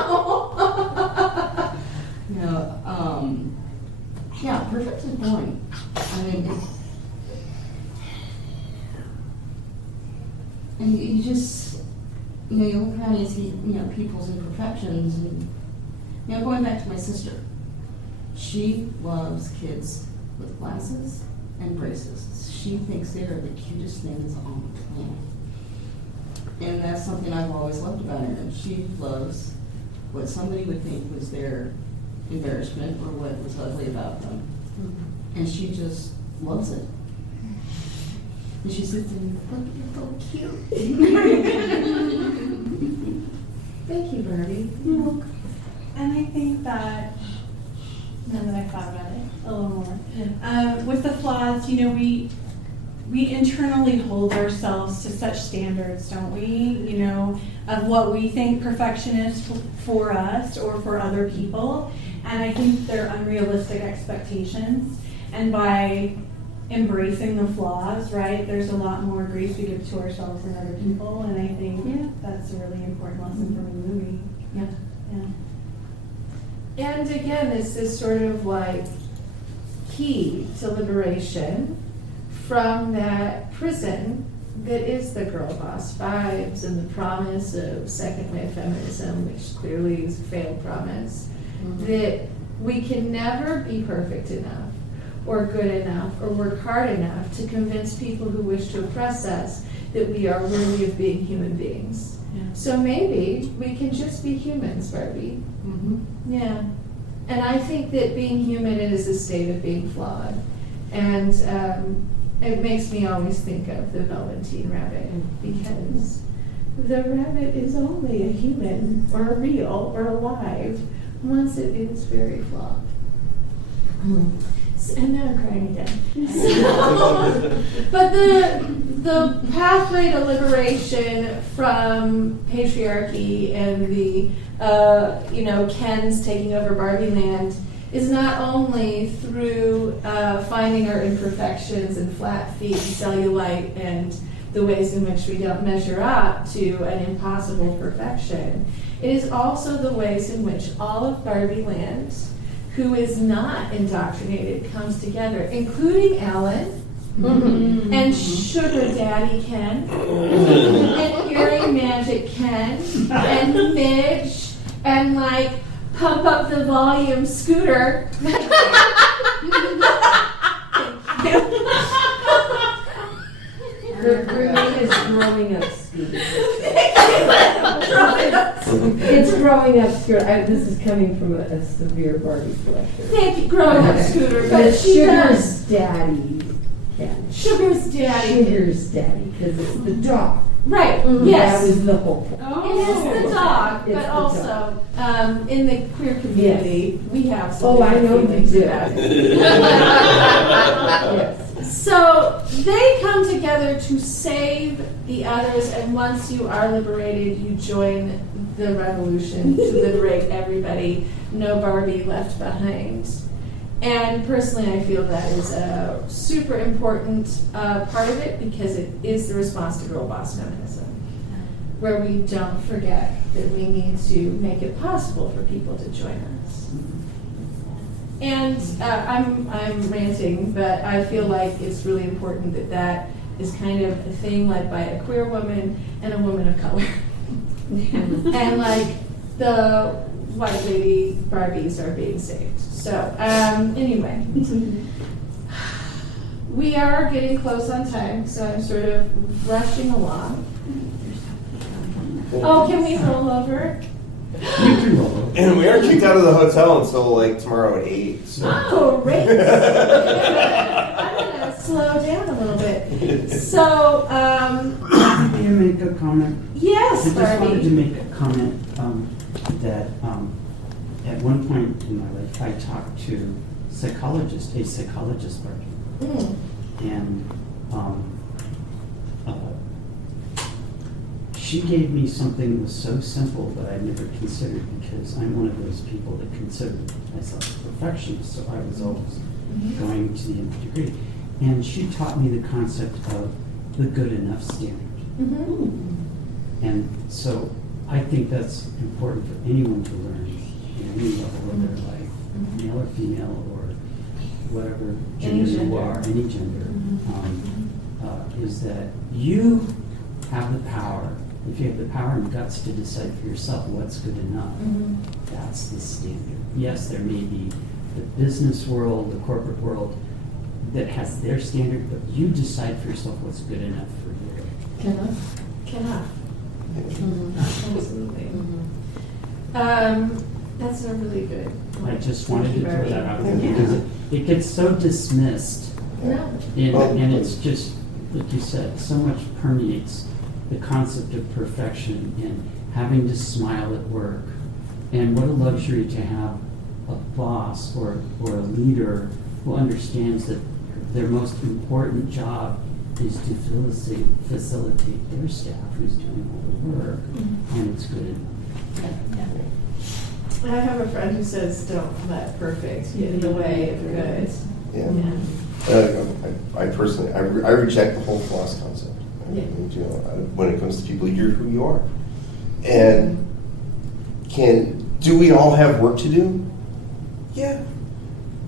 Yeah, perfectly point. I mean, and you just, you look around and you see, people's imperfections, and, going back to my sister, she loves kids with glasses and braces. She thinks they are the cutest things on the planet. And that's something I've always loved about her. And she loves what somebody would think was their embarrassment or what was ugly about them. And she just loves it. And she sits and look, you're so cute. Thank you, Barbie. And I think that, now that I thought about it a little more, with the flaws, we internally hold ourselves to such standards, don't we? Of what we think perfection is for us or for other people. And I think they're unrealistic expectations. And by embracing the flaws, right, there's a lot more grace we give to ourselves and other people. And I think that's a really important lesson from the movie. Yeah. And again, it's this sort of like key to liberation from that prison that is the girl boss vibes and the promise of second wave feminism, which clearly is a failed promise, that we can never be perfect enough or good enough or work hard enough to convince people who wish to oppress us that we are worthy of being human beings. So maybe we can just be humans, Barbie. Yeah. And I think that being human is a state of being flawed. And it makes me always think of the Velveteen Rabbit, because the rabbit is only a human or a real or alive once it is very flawed. And now I'm crying again. But the pathway to liberation from patriarchy and the Kens taking over Barbie land is not only through finding our imperfections and flat feet and cellulite and the ways in which we don't measure up to an impossible perfection. It is also the ways in which all of Barbie land, who is not indoctrinated, comes together, including Alan, and Sugar Daddy Ken, and Earring Magic Ken, and Midge, and Pump Up the Volume Scooter. Her name is Growing Up Scooter. It's Growing Up Scooter. This is coming from a severe Barbie collector. Thank you, Growing Up Scooter. But she Sugar's Daddy. Sugar's Daddy. Sugar's Daddy, because it's the dog. Right, yes. That was the whole point. It is the dog, but also in the queer community, we have some feelings about it. Yes. So they come together to save the others, and once you are liberated, you join the revolution to liberate everybody. No Barbie left behind. And personally, I feel that is a super important part of it, because it is the response to girl boss feminism, where we don't forget that we need to make it possible for people to join us. And I'm ranting, but I feel like it's really important that is kind of a thing led by a queer woman and a woman of color. And the white lady Barbies are being saved. So anyway, we are getting close on time, so I'm sort of rushing along. Oh, can we roll over? And we aren't kicked out of the hotel until tomorrow at 8. So. Oh, great. I'm gonna slow down a little bit. So, May I make a comment? yes, I just Barbie. wanted to make a comment that at one point in my life I talked to a psychologist, Barbie, and she gave me something that was so simple that I never considered, because I'm one of those people that consider myself a perfectionist, so I was always going to the nth degree. And she taught me the concept of the good enough standard. And so I think that's important for anyone to learn at any level of their life, male or female or whatever gender you are, any gender, is that you have the power. If you have the power and guts to decide for yourself what's good enough, that's the standard. Yes, there may be the business world, the corporate world that has their standard, but you decide for yourself what's good enough for you. Kenough. Absolutely. That's a really good I just wanted to throw that out there because it gets so dismissed. No. And it's just, like you said, so much permeates the concept of perfection and having to smile at work. And what a luxury to have a boss or a leader who understands that their most important job is to facilitate their staff who's doing all the work, and it's good enough. I have a friend who says, don't let perfect get in the way of good. I personally, I reject the whole floss concept. Yeah. When it comes to people, you're who you are. And do we all have work to do? Yeah.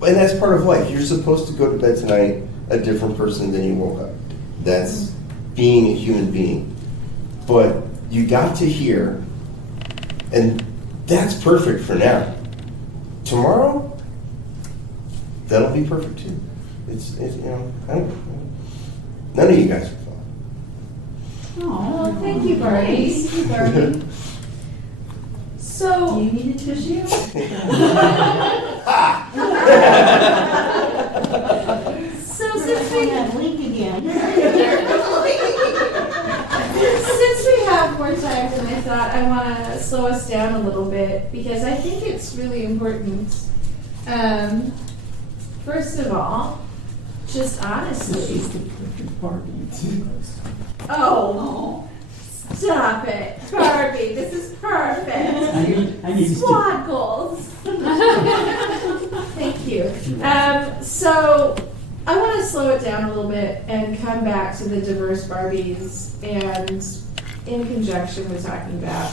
And that's part of life. You're supposed to go to bed tonight a different person than you woke up. That's being a human being. But you got to hear, and that's perfect for now. Tomorrow, that'll be perfect too. It's I don't, none of you guys are fun. Oh, thank you, Barbie. Thank you, Barbie. So, Do you need a tissue? so since we that link again. Since we have more time than I thought, I want to slow us down a little bit because I think it's really important. First of all, just honestly. Oh, stop it, Barbie. This is perfect. I need Squad goals. Thank you. So I want to slow it down a little bit and come back to the diverse Barbies, and in conjunction with talking about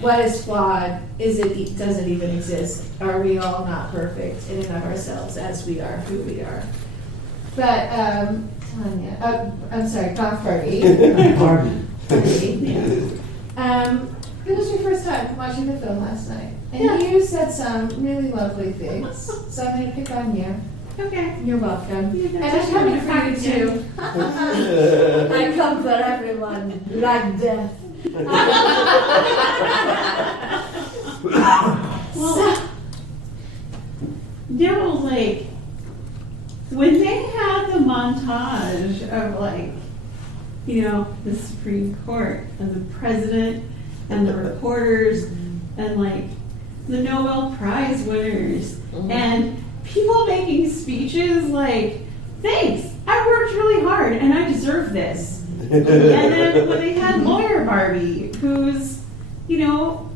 what is flawed, does it even exist? Are we all not perfect in and of ourselves as we are who we are? But Tanya, I'm sorry, Goth Barbie. Pardon. It was your first time watching the film last night, and you said some really lovely things. So I'm going to pick on you. Okay. You're welcome. Yeah, And that's I'm coming just for you too. I come for everyone, like death. Well, there was like, when they had the montage of like, the Supreme Court and the president and the reporters and like the Nobel Prize winners and people making speeches like, thanks, I worked really hard and I deserve this. And then when they had lawyer Barbie, who's, who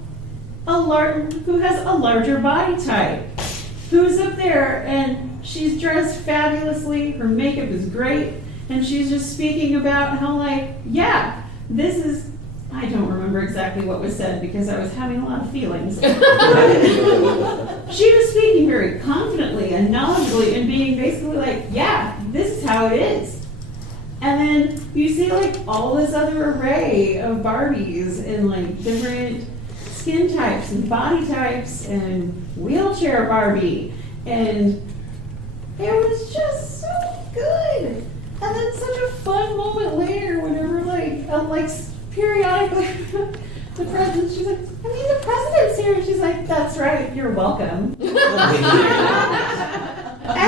has a larger body type, who's up there and she's dressed fabulously, her makeup is great, and she's just speaking about how this is, I don't remember exactly what was said because I was having a lot of feelings. She was speaking very confidently and knowledgeably and being basically like, this is how it is. And then you see all this other array of Barbies in different skin types and body types and wheelchair Barbie, and it was just so good. And then such a fun moment later whenever periodically the president, she's like, the president's here, and she's like, that's right, you're welcome. And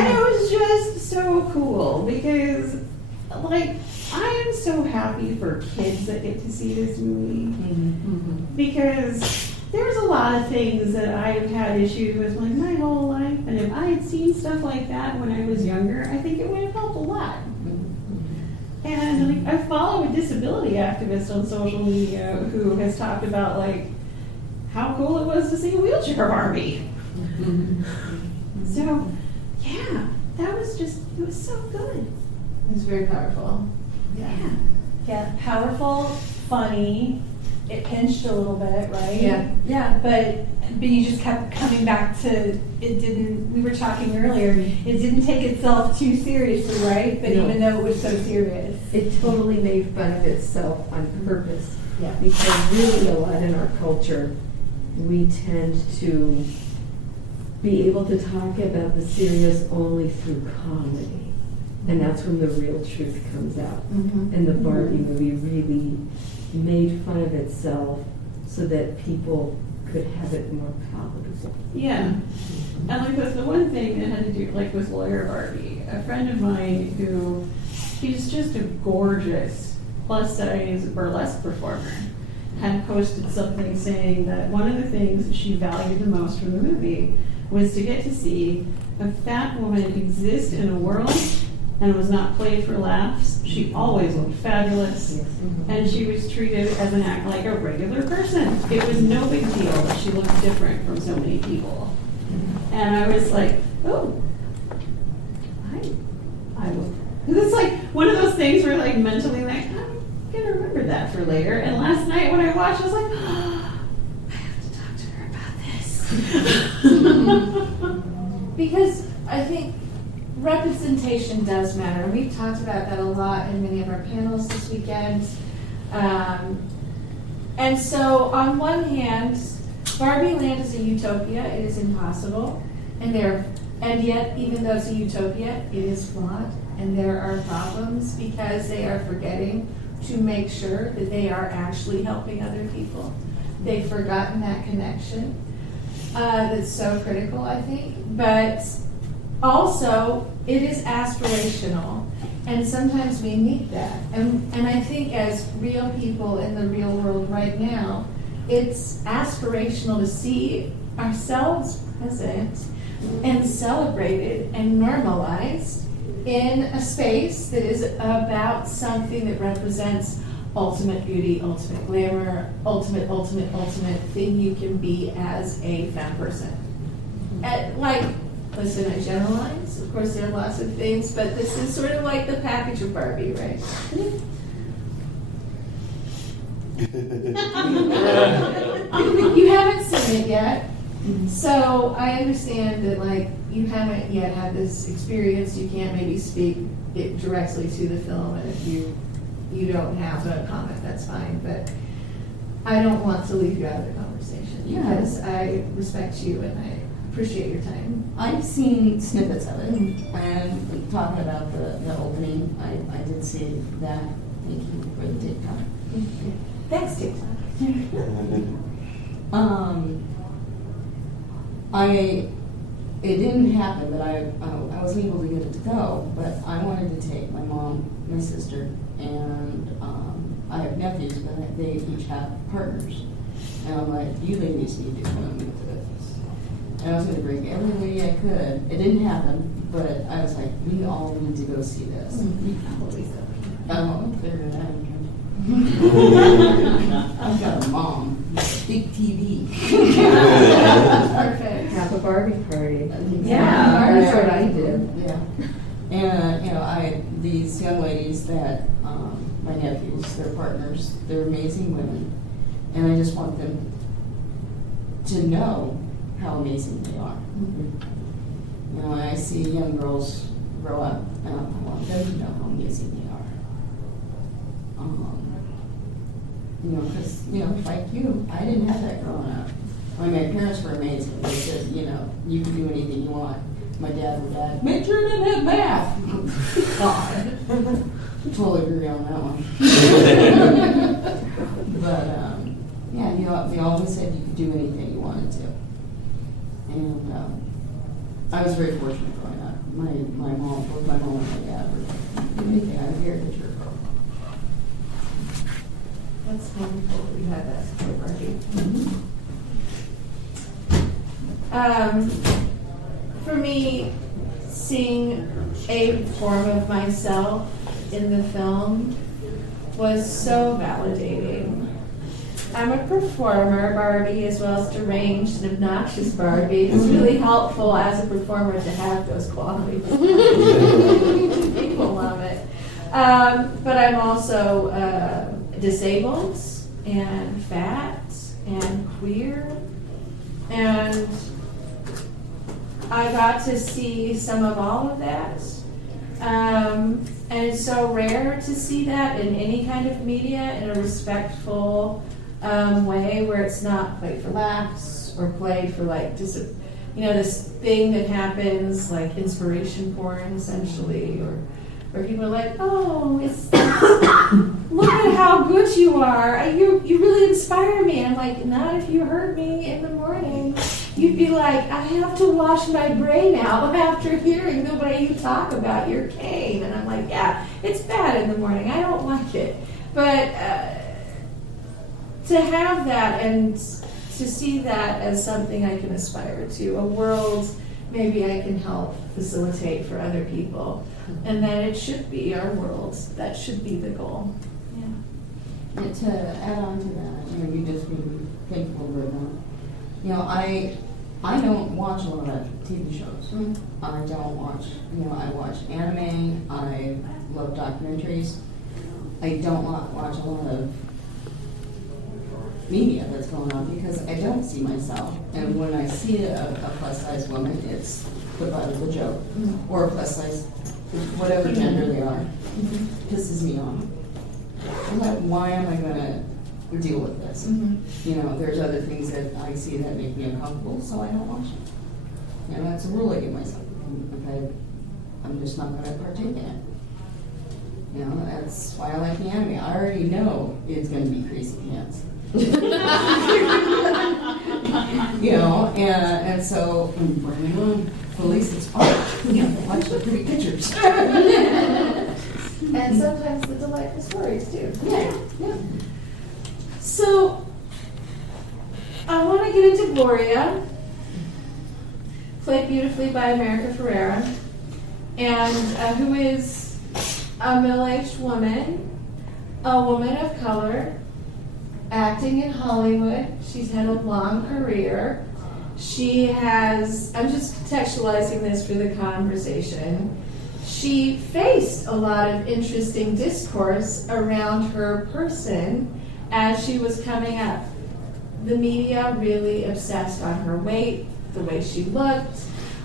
it was just so cool because I am so happy for kids that get to see this movie because there's a lot of things that I've had issues with my whole life, and if I had seen stuff like that when I was younger, I think it would have helped a lot. And I follow a disability activist on social media who has talked about how cool it was to see a wheelchair Barbie. So that was it was so good. It was very powerful. Yeah, powerful, funny, it pinched a little bit, right? Yeah. But you just kept coming back to, it didn't, we were talking earlier, it didn't take itself too seriously, right? But No. even though it was so serious. It totally made fun of itself on purpose. Yeah. Because really a lot in our culture, we tend to be able to talk about the serious only through comedy. And that's when the real truth comes out. And the Barbie movie really made fun of itself so that people could have it more palatable. Yeah. And like that's the one thing that had to do like with Lawyer Barbie. A friend of mine who, she's just a gorgeous plus size burlesque performer, had posted something saying that one of the things she valued the most from the movie was to get to see a fat woman exist in a world and was not played for laughs. She always looked fabulous, and she was treated as an act like a regular person. It was no big deal that she looked different from so many people. And I was like, oh, I will. It's like one of those things where like mentally like, I'm gonna remember that for later. And last night when I watched, I was like, oh, I have to talk to her about this. Because I think representation does matter. And we've talked about that a lot in many of our panels this weekend. And so on one hand, Barbie Land is a utopia. It is impossible. And yet, even though it's a utopia, it is flawed. And there are problems because they are forgetting to make sure that they are actually helping other people. They've forgotten that connection. That's so critical, I think. But also, it is aspirational, and sometimes we need that. And I think as real people in the real world right now, it's aspirational to see ourselves present and celebrated and normalized in a space that is about something that represents ultimate beauty, ultimate glamour, ultimate thing you can be as a femme person. Listen, I generalize. Of course, there are lots of things, but this is sort of like the package of Barbie, right? You haven't seen it yet, so I understand that you haven't yet had this experience. You can't maybe speak it directly to the film, and if you don't have a comment, that's fine. But I don't want to leave you out of the conversation because I respect you and I appreciate your time. I've seen snippets of it, and talking about the opening, I did see that. Thank you for the TikTok. Thanks, TikTok. It didn't happen, but I wasn't able to get it to go, but I wanted to take my mom, my sister, and I have nephews, but they each have partners. And I'm like, you ladies need to come with this. And I was going to bring everybody I could. It didn't happen, but I was like, we all need to go see this. Figured it out. I've got a mom, big TV. Perfect. Have a Barbie party. Yeah, That's what I did. Yeah. And, these young ladies that, my nephews, they're partners, they're amazing women. And I just want them to know how amazing they are. When I see young girls grow up, I want them to know how amazing they are. Because, like you, I didn't have that growing up. I mean, my parents were amazing. They said, you can do anything you want. My dad would die, make sure you didn't have math. God. Totally agree on that one. But, they always said you could do anything you wanted to. And I was very fortunate growing up. Both my mom and my dad were do anything. I'm here to your girl. That's wonderful that you had that support, Barbie. For me, seeing a form of myself in the film was so validating. I'm a performer, Barbie, as well as deranged and obnoxious Barbie. It's really helpful as a performer to have those qualities. People love it. But I'm also disabled and fat and queer. And I got to see some of all of that. And it's so rare to see that in any kind of media in a respectful way where it's not played for laughs or played for like just this thing that happens like inspiration porn essentially, or where people are like, oh, it's look at how good you are. You really inspire me. And I'm like, not if you hurt me in the morning. You'd be like, I have to wash my brain out after hearing the way you talk about your cane. And I'm like, yeah, it's bad in the morning. I don't like it. But to have that and to see that as something I can aspire to, a world maybe I can help facilitate for other people. And that it should be our world. That should be the goal. Yeah, to add on to that, you just being thankful for them. I don't watch a lot of TV shows. I don't watch, I watch anime, I love documentaries. I don't watch a lot of media that's going on because I don't see myself. And when I see a plus size woman, it's the butt of the joke. Or a plus size, whatever gender they are, pisses me off. I'm like, why am I going to deal with this? There's other things that I see that make me uncomfortable, so I don't watch it. That's a rule I give myself. Okay, I'm just not going to partake in it. That's why I like the anime. I already know it's going to be crazy pants. And so at least it's art. Watch the pretty pictures. And sometimes the delightful stories too. Yeah. So I want to get into Gloria, played beautifully by America Ferrera, and who is a middle-aged woman, a woman of color, acting in Hollywood. She's had a long career. She has, I'm just contextualizing this for the conversation, she faced a lot of interesting discourse around her person as she was coming up. The media really obsessed on her weight, the way she looked.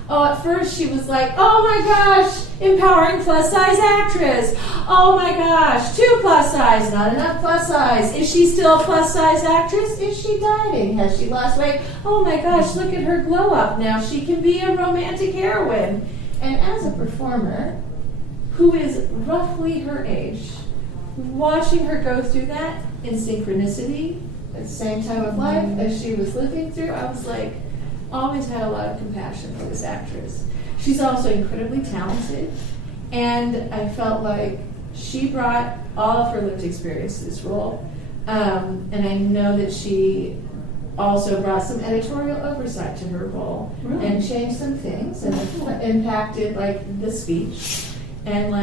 Oh, at first she was like, oh my gosh, empowering plus size actress. Oh my gosh, too plus size, not enough plus size. Is she still a plus size actress? Is she dieting? Has she lost weight? Oh my gosh, look at her glow up now. She can be a romantic heroine. And as a performer who is roughly her age, watching her go through that in synchronicity at the same time of life as she was living through, I was like, always had a lot of compassion for this actress. She's also incredibly talented, and I felt like she brought all of her lived experience to this role. And I know that she also brought some editorial oversight to her role and changed some things and impacted like the speech and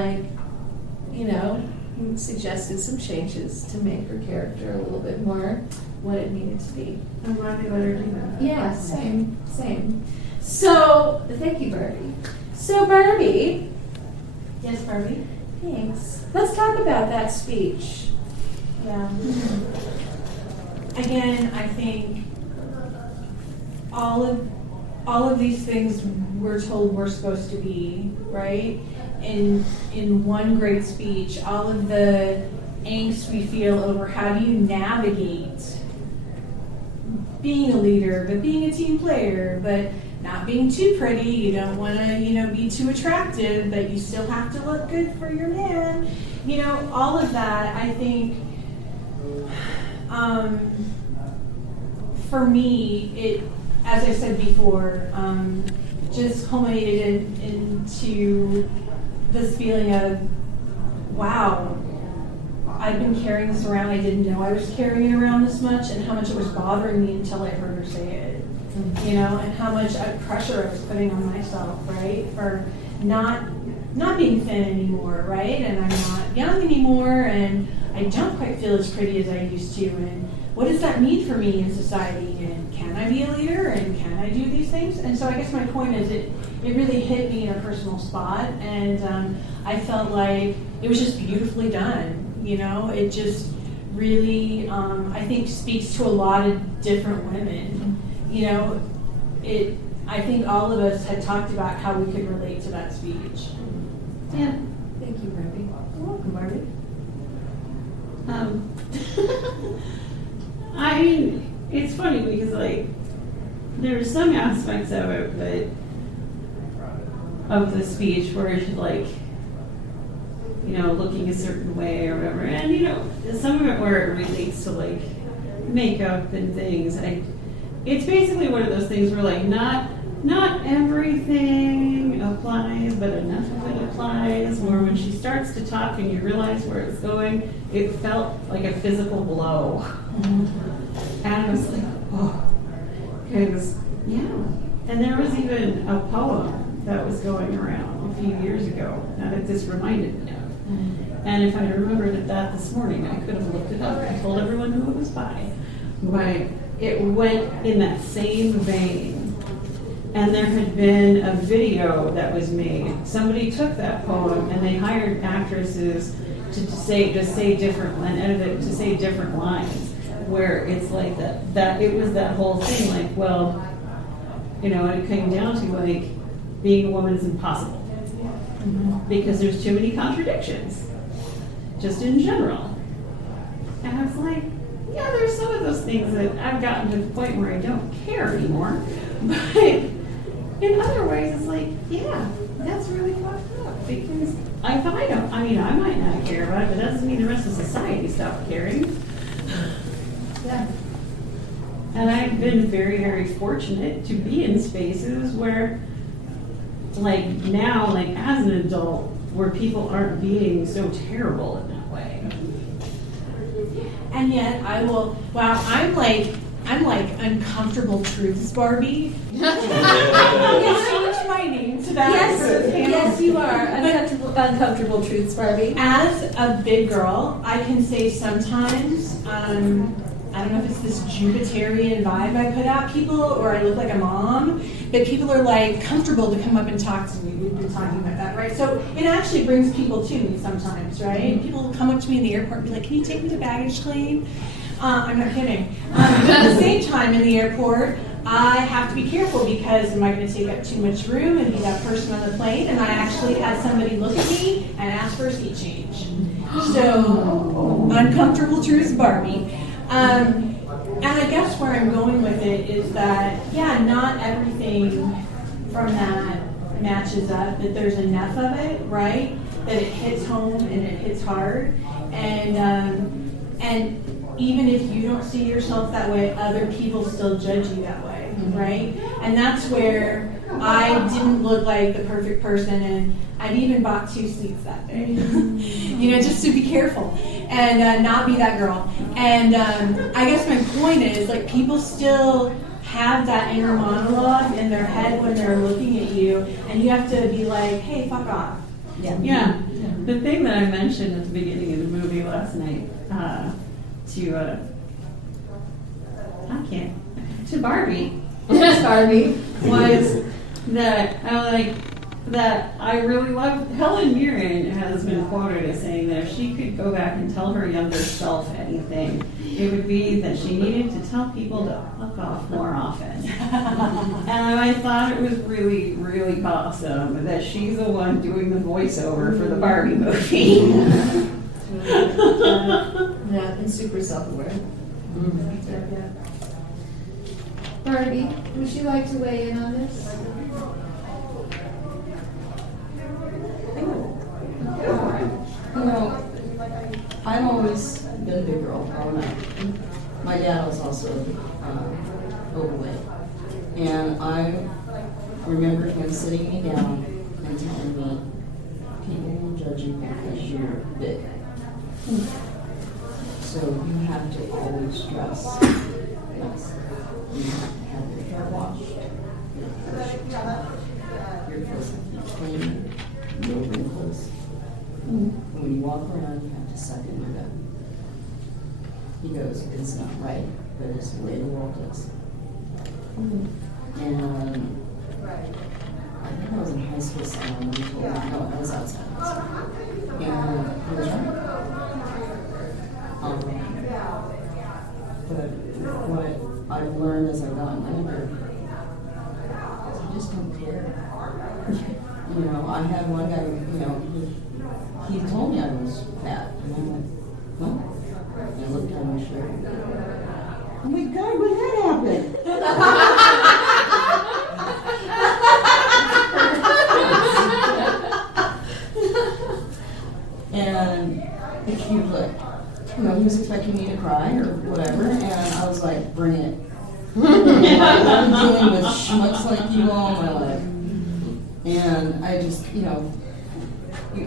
suggested some changes to make her character a little bit more what it needed to be. I'm glad they let her do that. Yeah, same. So, thank you, Barbie. So, Barbie. Yes, Barbie? Thanks. Let's talk about that speech. Yeah. Again, I think all of these things we're told we're supposed to be, right? In one great speech, all of the angst we feel over how do you navigate being a leader, but being a team player, but not being too pretty. You don't want to, be too attractive, but you still have to look good for your man. All of that, I think, for me, it, as I said before, just culminated into this feeling of, wow, I've been carrying this around. I didn't know I was carrying it around this much, and how much it was bothering me until I heard her say it. And how much pressure I was putting on myself, right, for not being thin anymore, right, and I'm not young anymore, and I don't quite feel as pretty as I used to, and what does that mean for me in society, and can I be a leader, and can I do these things? And so I guess my point is it really hit me in a personal spot, and I felt like it was just beautifully done. It just really, I think, speaks to a lot of different women. You know, I think all of us had talked about how we could relate to that speech. Yeah. Thank you, Barbie. You're welcome, Barbie. I mean, it's funny because like there's some aspects of it that of the speech where she's like, you know, looking a certain way or whatever, and you know, some of it where it relates to like makeup and things. It's basically one of those things where like not everything applies, but enough of it applies. Where when she starts to talk and you realize where it's going, it felt like a physical blow. And I was like, oh, because yeah. And there was even a poem that was going around a few years ago that this reminded me of. And if I remembered that this morning, I could have looked it up and told everyone who it was by. But it went in that same vein. And there had been a video that was made. Somebody took that poem and they hired actresses to say different and edit it to say different lines. Where it's like that it was that whole thing, like, well, you know, and it came down to like being a woman is impossible. Because there's too many contradictions. Just in general. And I was like, yeah, there's some of those things that I've gotten to the point where I don't care anymore. But in other ways, it's like, yeah, that's really fucked up. Because I might not care about it, but that doesn't mean the rest of society stopped caring. Yeah. And I've been very, very fortunate to be in spaces where, like now, like as an adult, where people aren't being so terrible in that way. And yet I'm like uncomfortable truths Barbie. Yes, change my name to that. Yes, you are. Uncomfortable truths, Barbie. As a big girl, I can say sometimes, I don't know if it's this Jupiterian vibe I put out people, or I look like a mom, but people are like comfortable to come up and talk to me. We've been talking about that, right? So it actually brings people to me sometimes, right? People come up to me in the airport and be like, can you take me to baggage claim? I'm not kidding. But at the same time in the airport, I have to be careful because am I going to take up too much room and be that person on the plane? And I actually had somebody look at me and ask for a seat change. So, uncomfortable truths, Barbie. And I guess where I'm going with it is that, yeah, not everything from that matches up, that there's enough of it, right? That it hits home and it hits hard. And even if you don't see yourself that way, other people still judge you that way, right? And that's where I didn't look like the perfect person, and I'd even bought 2 seats that day, you know, just to be careful and not be that girl. And I guess my point is, like, people still have that inner monologue in their head when they're looking at you, and you have to be like, hey, fuck off. Yeah. The thing that I mentioned at the beginning of the movie last night to Barbie. Yes, Barbie. Was that I really love. Helen Mirren has been quoted as saying that if she could go back and tell her younger self anything, it would be that she needed to tell people to fuck off more often. And I thought it was really, really awesome that she's the one doing the voiceover for the Barbie movie. Yeah, and super self-aware. Barbie, would you like to weigh in on this? You know, I've always been a big girl growing up. My dad was also overweight. And I remember him sitting me down and telling me, people will judge you because you're big. So you have to always dress nice. You have to have your hair washed, your face clean, no wrinkles. And when you walk around, you have to suck in your gut. He goes, it's not right, but it's the way the world is. And I think I was in high school somewhere when he told me, no, I was outside. And he was right. older. I just don't care. You know, I had one guy, you know, he told me I was fat. And I'm like, what? And I looked at my shirt. Oh my God, when that happened? And he was like, you know, he was expecting me to cry or whatever, and I was like, bring it. I've been dealing with schmucks like you all my life. And I just, you know,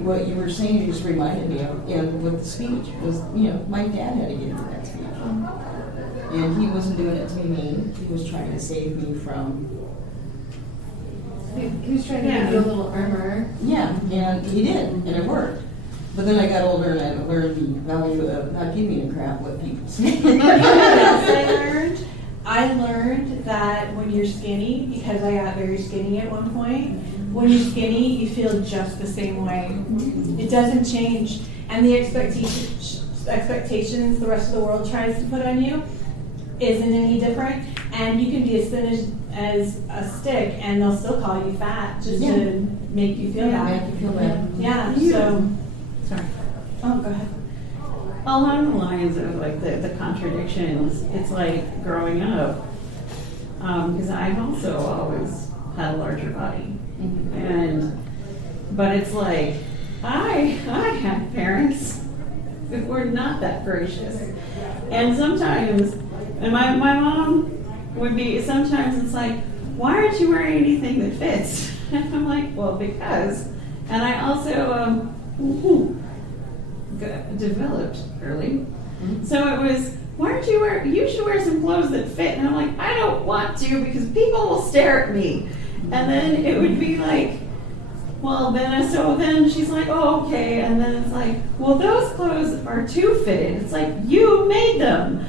what you were saying just reminded me of, and with the speech was, you know, my dad had to give me that speech. And he wasn't doing it to be mean, he was trying to save me from... He was trying to give you a little armor. Yeah, and he did, and it worked. But then I got older and I learned the value of not giving a crap what people say. I learned that when you're skinny, because I got very skinny at one point, when you're skinny, you feel just the same way. It doesn't change. And the expectations the rest of the world tries to put on you isn't any different. And you can be as thin as a stick and they'll still call you fat just to make you feel bad. Make you feel bad. Yeah, so... Sorry. Oh, go ahead. Along the lines of like the contradictions, it's like growing up, because I've also always had a larger body, but it's like I had parents who were not that gracious, and sometimes, and my mom would be, sometimes it's like, why aren't you wearing anything that fits? And I'm like, well, because, and I also developed early. So it was, why aren't you you should wear some clothes that fit. And I'm like, I don't want to because people will stare at me. And then it would be like, well, then she's like, oh, okay. And then it's like, well, those clothes are too fitted. It's like, you made them.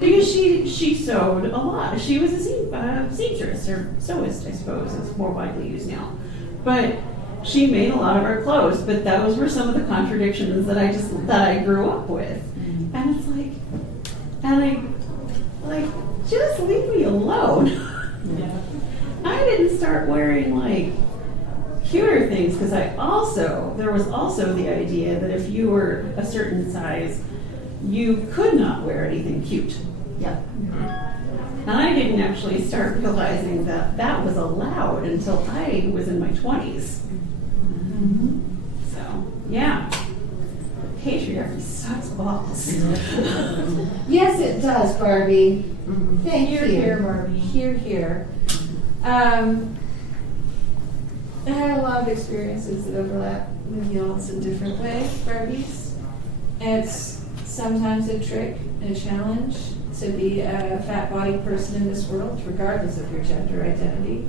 Because she sewed a lot. She was a seamstress, or sewist, I suppose, is more widely used now. But she made a lot of our clothes, but those were some of the contradictions that I grew up with. And it's like, just leave me alone. I didn't start wearing like cuter things because there was also the idea that if you were a certain size, you could not wear anything cute. Yeah. And I didn't actually start realizing that that was allowed until I was in my 20s. So, yeah. Patriarchy sucks balls. Yes, it does, Barbie. Thank you. Here, Barbie. Here. I had a lot of experiences that overlap with y'all's in different ways, Barbies. It's sometimes a trick and a challenge to be a fat-bodied person in this world, regardless of your gender identity.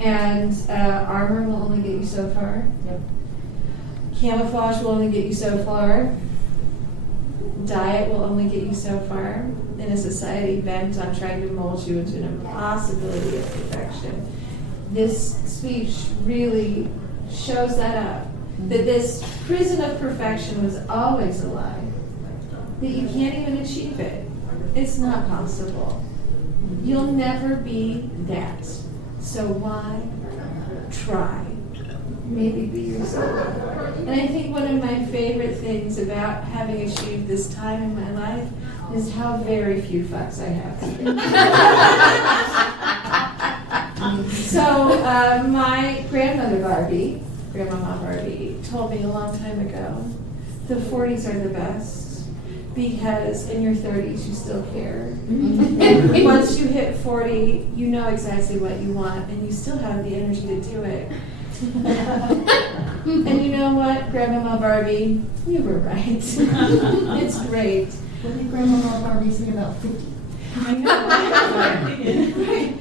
And armor will only get you so far. Yep. Camouflage will only get you so far. Diet will only get you so far. In a society bent on trying to mold you into an impossibility of perfection. This speech really shows that up. That this prison of perfection was always a lie. That you can't even achieve it. It's not possible. You'll never be that. So why try? Maybe be yourself. And I think one of my favorite things about having achieved this time in my life is how very few fucks I have to give. So my grandmother Barbie, Grandmama Barbie, told me a long time ago, the 40s are the best. Because in your 30s you still care. And once you hit 40, you know exactly what you want and you still have the energy to do it. And you know what, Grandmama Barbie, you were right. It's great. What did Grandmama Barbie say about 50? I know.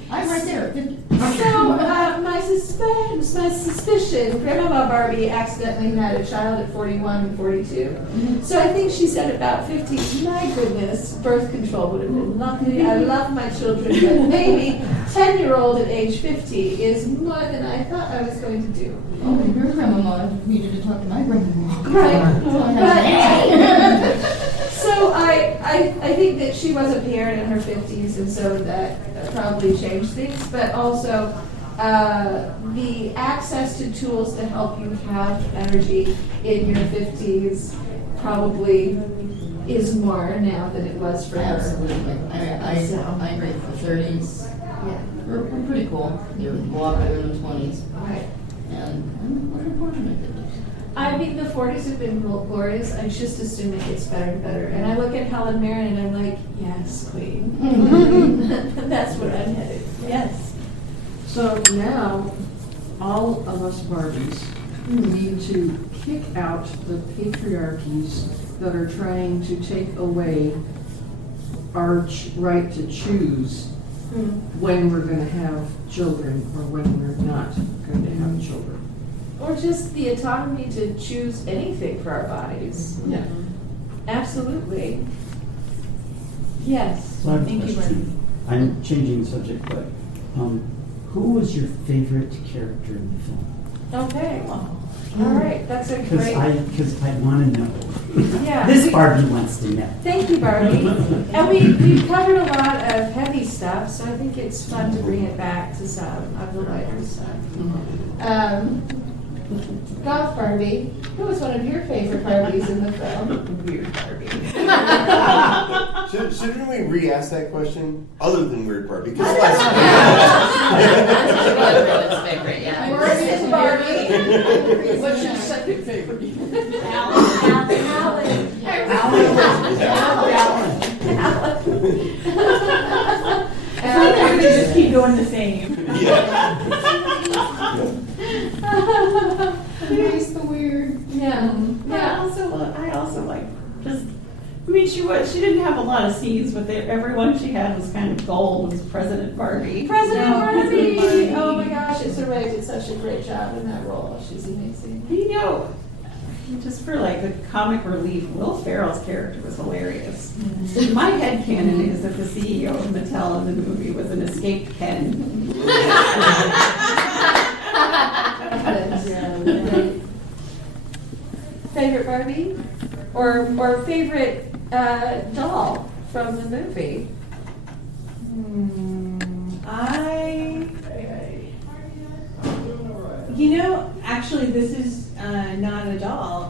I'm right there. 50. So my suspicion, Grandmama Barbie accidentally had a child at 41 and 42. So I think she said about 50. My goodness, birth control would have been lovely. I love my children, but maybe 10-year-old at age 50 is more than I thought I was going to do. Oh, and your grandmama needed to talk to my grandmama. Right. So also, I think that she was a parent in her 50s, and so that probably changed things. But also, the access to tools to help you have energy in your 50s probably is more now than it was for her. Absolutely. I agree. The 30s, Yeah. we're pretty cool. You walk through the 20s. Right. And I'm looking forward to my 50s. I mean, the 40s have been glorious. I just assume it gets better and better. And I look at Helen Mirren and I'm like, yes, queen. That's what I'm headed. Yes. So now, all of us Barbies need to kick out the patriarchies that are trying to take away our right to choose when we're going to have children or when we're not going to have children. Or just the autonomy to choose anything for our bodies. Yeah. Absolutely. Yes. So I have a Thank you, question. I'm changing the subject, but who was your favorite character in the film? Okay. All right. That's a great. Because I want to know. Yeah. This Barbie wants to know. Thank you, Barbie. And we've covered a lot of heavy stuff, so I think it's fun to bring it back to some of the lighter stuff. Goth Barbie, who was one of your favorite Barbies in the film? Weird Barbie. Shouldn't we re-ask that question? Other than Weird Barbie? Because Everyone's favorite, yeah. Worst Barbie. What's your second favorite? I feel like we're gonna just keep going the same. He's the weird. Yeah. I also like just. I mean, she didn't have a lot of scenes, but everyone she had was kind of gold. Was President Barbie. President Barbie. Oh my gosh, Issa Rae did such a great job in that role. She's amazing. You know, just for like the comic relief, Will Ferrell's character was hilarious. My headcanon is that the CEO of Mattel in the movie was an escaped Ken. Favorite Barbie? Or favorite doll from the movie? Actually, this is not a doll.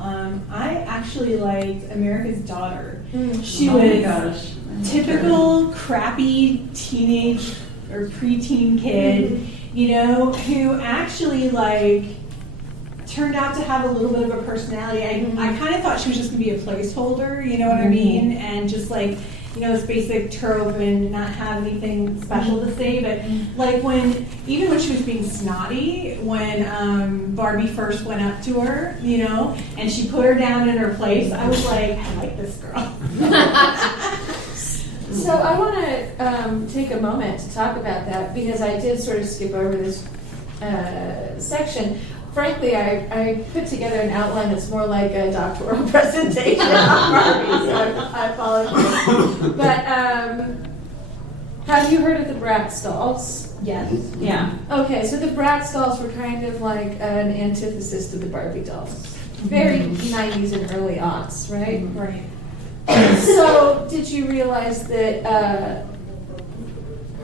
I actually liked America's Daughter. She was typical crappy teenage or preteen kid, who actually turned out to have a little bit of a personality. I kind of thought she was just going to be a placeholder, you know what I mean? And just this basic trope and not have anything special to say. But even when she was being snotty, when Barbie first went up to her, and she put her down in her place, I was like, I like this girl. So I want to take a moment to talk about that because I did sort of skip over this section. Frankly, I put together an outline that's more like a doctoral presentation on Barbie, so I apologize. But have you heard of the Bratz dolls? Yes. Yeah. Okay, so the Bratz dolls were kind of like an antithesis to the Barbie dolls. Very 90s and early aughts, right? Right. So, did you realize that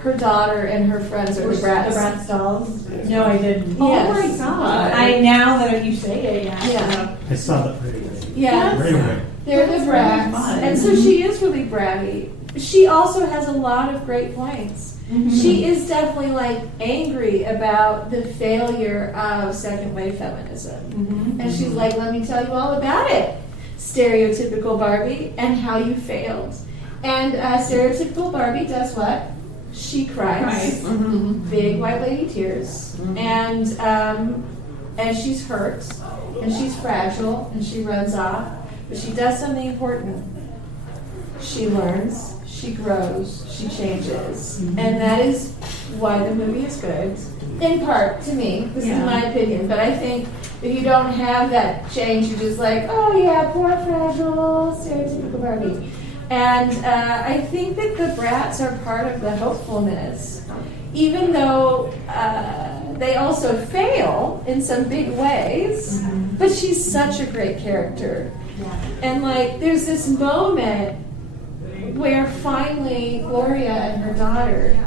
her daughter and her friends are the Bratz? The Bratz dolls? No, I didn't. Yes. Oh my god. Now that you say it, Yeah. I saw that right away. Yeah. Right away. They're the That's Bratz. really fun. And so she is really bratty. She also has a lot of great points. She is definitely angry about the failure of second wave feminism. And she's like, let me tell you all about it. Stereotypical Barbie and how you failed. And stereotypical Barbie does what? She cries. Big white lady tears. And she's hurt. And she's fragile. And she runs off. But she does something important. She learns. She grows. She changes. And that is why the movie is good. In part, to me. This is my opinion. But I think if you don't have that change, you're just like, oh yeah, poor fragile, stereotypical Barbie. And I think that the Bratz are part of the hopefulness. Even though they also fail in some big ways, but she's such a great character. And there's this moment where finally Gloria and her daughter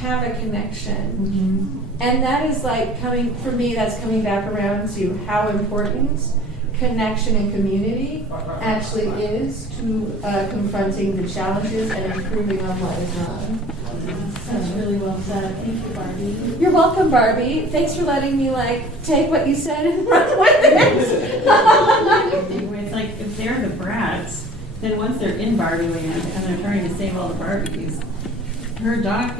have a connection. And that is like coming, for me, that's coming back around to how important connection and community actually is to confronting the challenges and improving on what is wrong. That's really well said. Thank you, Barbie. You're welcome, Barbie. Thanks for letting me take what you said and run with it. It's like if they're the brats, then once they're in Barbie land and they're trying to save all the Barbies,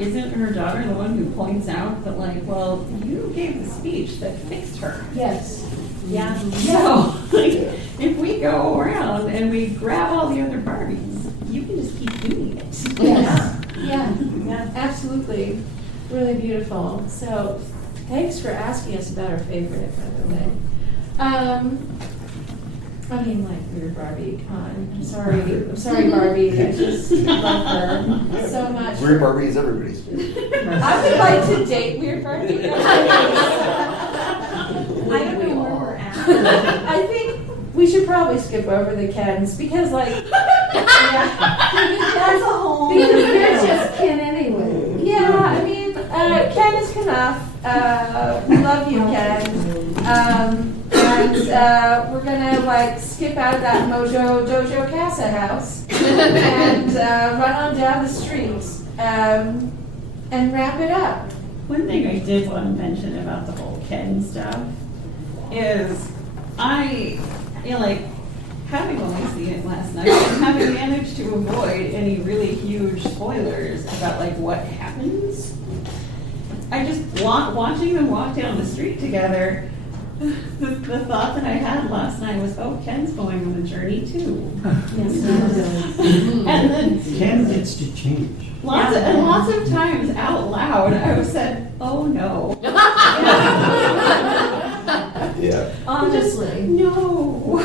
isn't her daughter the one who points out that well, you gave the speech that fixed her. Yes. Yeah. So, if we go around and we grab all the other Barbies, you can just keep doing it. Yes. Yeah. Absolutely. Really beautiful. So, thanks for asking us about our favorite, by the way. Weird Barbie. Come on. I'm sorry, Barbie. I just love her so much. Weird Barbie is everybody's. I would like to date Weird Barbie. I don't know where we're at. I think we should probably skip over the Kens because, that's a whole. Because they're just Ken anyway. Yeah, Ken is kenough. We love you, Ken. And we're gonna skip out of that Mojo Dojo Casa house and run on down the street and wrap it up. One thing I did want to mention about the whole Ken stuff is having only seen it last night and having managed to avoid any really huge spoilers about what happens. I just watching them walk down the street together. The thought that I had last night was, oh, Ken's going on a journey too. Yes, and then Ken gets to change. Lots of times out loud, I said, "Oh no." Yeah. Honestly, no.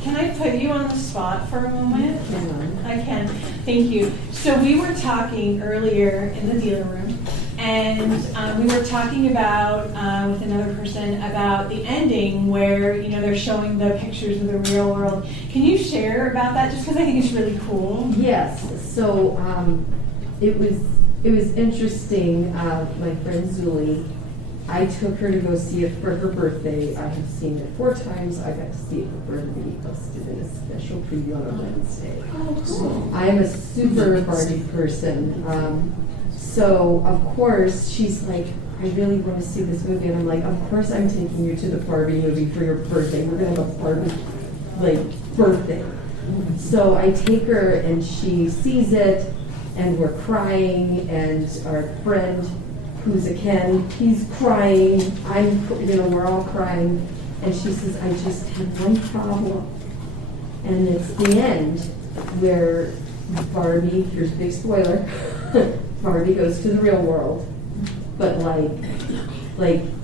Can I put you on the spot for a moment? Can I can. Thank you. So we were talking earlier in the dealer room, and we were talking about with another person about the ending where they're showing the pictures of the real world. Can you share about that? Just because I think it's really cool. Yes. So it was interesting. My friend Zuli, I took her to go see it for her birthday. I have seen it 4 times. I got to see it for Barbie posted in a special preview on a Wednesday. oh, cool. I'm a super Barbie person. So, of course, she's like, I really want to see this movie. And I'm like, of course I'm taking you to the Barbie movie for your birthday. We're going to have a Barbie, birthday. So I take her and she sees it and we're crying and our friend who's a Ken, he's crying. We're all crying. And she says, I just have one problem. And it's the end where Barbie, here's a big spoiler, Barbie goes to the real world, but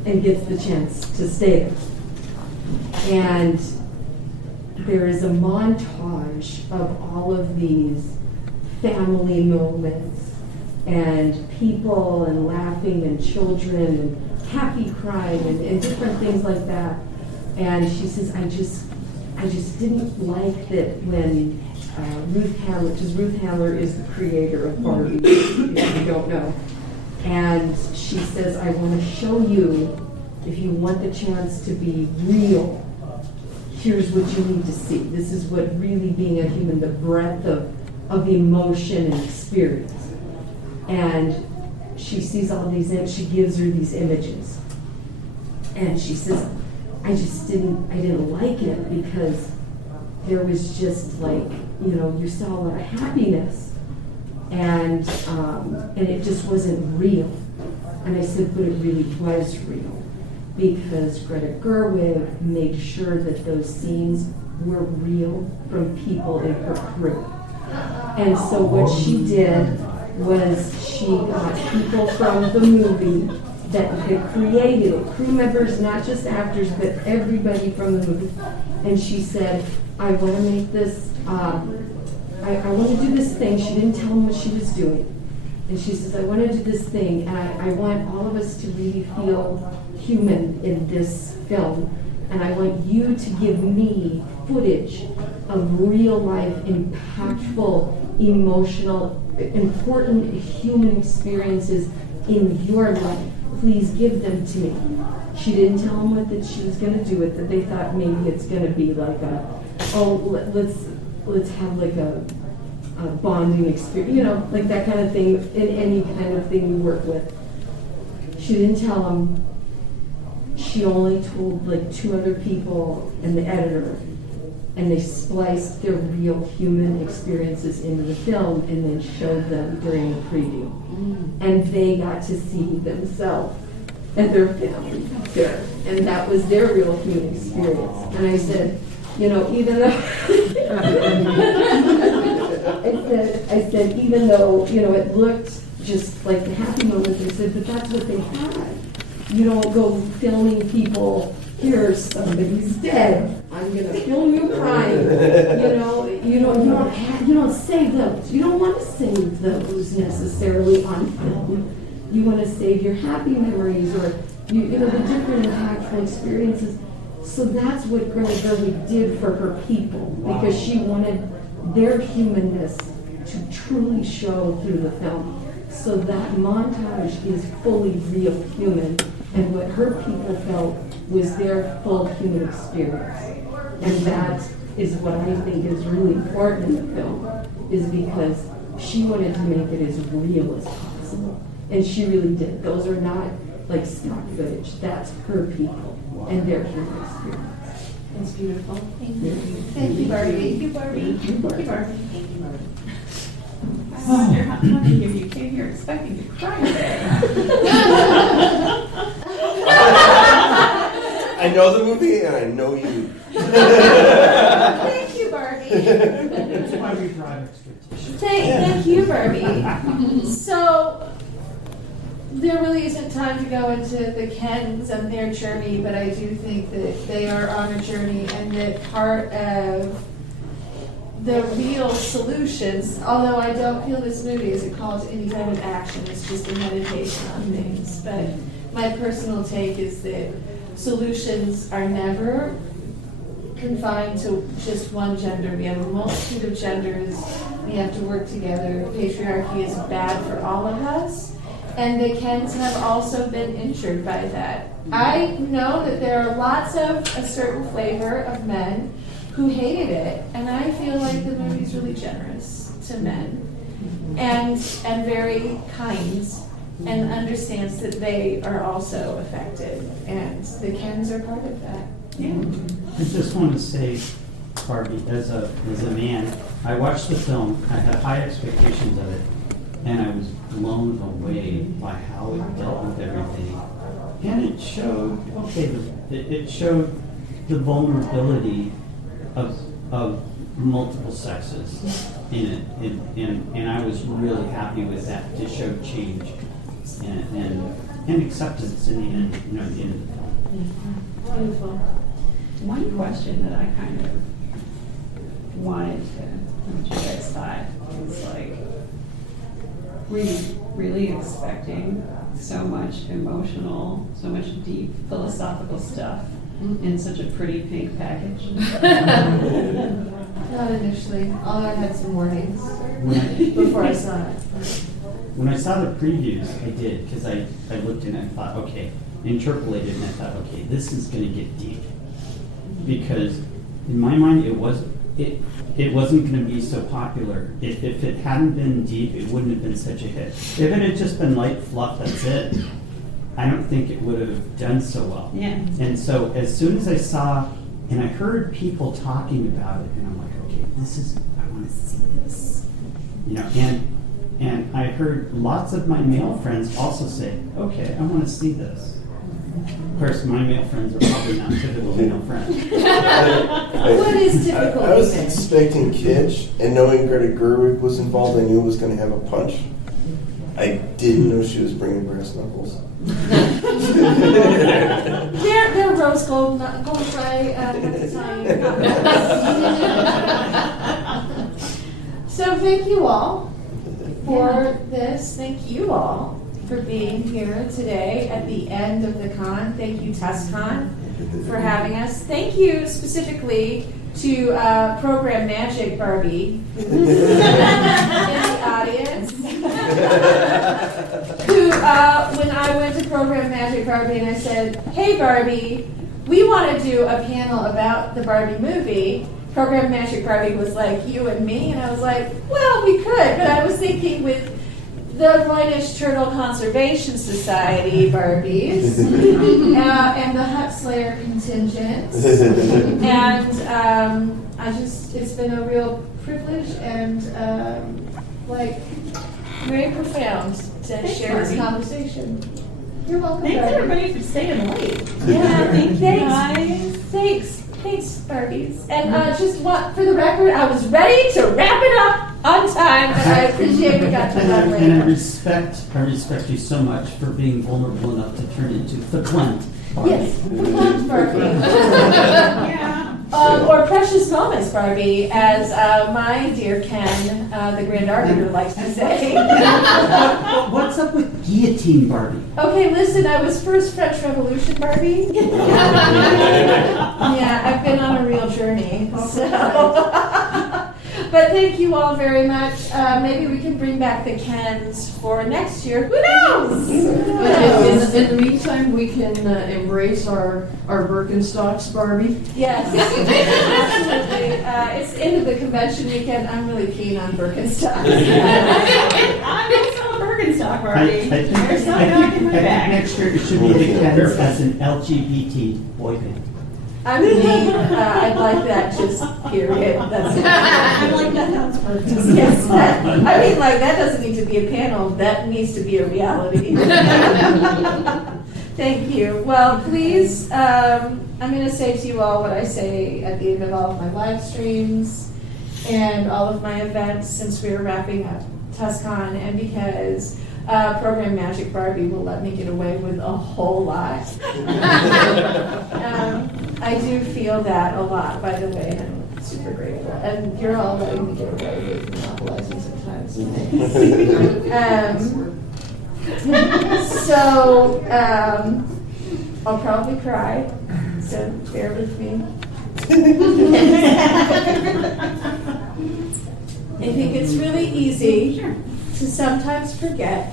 and gets the chance to stay there. And there is a montage of all of these family moments and people and laughing and children and happy crying and different things like that. And she says, I just didn't like that when Ruth Handler, because Ruth Handler is the creator of Barbie, if you don't know. And she says, I want to show you, if you want the chance to be real, here's what you need to see. This is what really being a human, the breadth of emotion and experience. And she sees all these, she gives her these images. And she says, I didn't like it because there was just you saw a lot of happiness and it just wasn't real. And I said, but it really was real because Greta Gerwig made sure that those scenes were real from people in her crew. And so what she did was she got people from the movie that had created it, crew members, not just actors, but everybody from the movie. And she said, I want to make this, I want to do this thing. She didn't tell them what she was doing. And she says, I want to do this thing, and I want all of us to really feel human in this film. and I want you to give me footage of real life, impactful, emotional, important human experiences in your life. Please give them to me. She didn't tell them what that she was going to do with it. They thought maybe it's going to be like let's have like a bonding experience, you know, like that kind of thing, in any kind of thing you work with. She didn't tell them. She only told like 2 other people and the editor, and they spliced their real human experiences into the film and then showed them during the preview. And they got to see themselves and their family there, and that was their real human experience. And I said, you know, even though I said, even though, you know, it looked just like the happy moments, I said, but that's what they had. You don't go filming people, here, somebody's dead, I'm gonna film you crying. You don't save those. You don't want to save those necessarily on film. You want to save your happy memories, or you know, the different impactful experiences. So that's what Greta Gerwig did for her people, because she wanted their humanness to truly show through the film. So that montage is fully real human, and what her people felt was their full human experience. And that is what I think is really important in the film, is because she wanted to make it as real as possible. And she really did. Those are not like stock footage. That's her people and their human experience. It's beautiful. Thank you. Thank you, Barbie. Thank you, Barbie. Thank you, Barbie. Thank you, Barbie. I wonder how many of you came here expecting to cry today. I know the movie and I know you. Thank you, Barbie. That's why we drive expectations. Thank you, Barbie. So, there really isn't time to go into the Kens and their journey, but I do think that they are on a journey, and that part of the real solutions, although I don't feel this movie is a call to any kind of action, it's just a meditation on things, but my personal take is that solutions are never confined to just one gender. We have a multitude of genders. We have to work together. Patriarchy is bad for all of us. And the Kens have also been injured by that. I know that there are lots of a certain flavor of men who hated it, and I feel like the movie's really generous to men and very kind, and understands that they are also affected, and the Kens are part of that. Yeah. I just want to say, Barbie, as a man, I watched the film, I had high expectations of it, and I was blown away by how it dealt with everything. And it showed, it showed the vulnerability of multiple sexes in it. And I was really happy with that, to show change and acceptance in the end, you know, at the end of the film. Wonderful. One question that I kind of wanted to, what you guys thought, was like, were you really expecting so much emotional, so much deep philosophical stuff in such a pretty pink package? Not initially, although I had some warnings before I saw it. When I saw the previews, I did, because I looked and I thought, okay, interpolated, and I thought, okay, this is going to get deep. Because in my mind, it wasn't going to be so popular. If it hadn't been deep, it wouldn't have been such a hit. If it had just been light fluff, that's it, I don't think it would have done so well. Yeah. And so as soon as I saw, and I heard people talking about it, and I'm like, okay, I want to see this. You know, and I heard lots of my male friends also say, okay, I want to see this. Of course, my male friends are probably not typical male friends. What is typical? I was expecting kitsch, and knowing Greta Gerwig was involved, I knew it was going to have a punch. I didn't know she was bringing brass knuckles. They're rose gold, not gold fry at the time. So thank you all for this. Thank you all for being here today at the end of the con. Thank you, TusCon, for having us. Thank you specifically to Program Magic Barbie, who's in the audience, who, when I went to Program Magic Barbie and I said, hey Barbie, we want to do a panel about the Barbie movie, Program Magic Barbie was like, you and me? And I was like, well, we could, but I was thinking with the Rhoynish Turtle Conservation Society Barbies, and the Hut Slayer contingent. And it's been a real privilege and very profound to share this conversation. You're welcome. Thanks everybody for staying late. Yeah, thanks, Barbies. And for the record, I was ready to wrap it up on time, and I appreciate we got to run late. And I respect you so much for being vulnerable enough to turn into the Clint. Yes, the Barbie. Yeah. Or Precious Moments Barbie, as my dear Ken, the Grand Arbiter, likes to say. What's up with Guillotine Barbie? Okay, listen, I was first French Revolution Barbie. Yeah, I've been on a real journey. So. But thank you all very much. Maybe we can bring back the Kens for next year. Who knows? In the meantime, we can embrace our Birkenstocks Barbie. Yes, absolutely. It's the end of the convention weekend. I'm really keen on Birkenstocks. I'm also a Birkenstock Barbie. I think next year it should be the Kens as an LGBT boy band. I mean, I'd like that, just period. That's I like that. Sounds perfect. Yes, that doesn't need to be a panel. That needs to be a reality. Thank you. Well, please, I'm going to say to you all what I say at the end of all of my live streams and all of my events since we are wrapping up TusCon, and because Program Magic Barbie will let me get away with a whole lot. I do feel that a lot, by the way, and I'm super grateful. And you're all letting me get away with monopolizing sometimes. So I'll probably cry, so bear with me. I think it's really easy to sometimes forget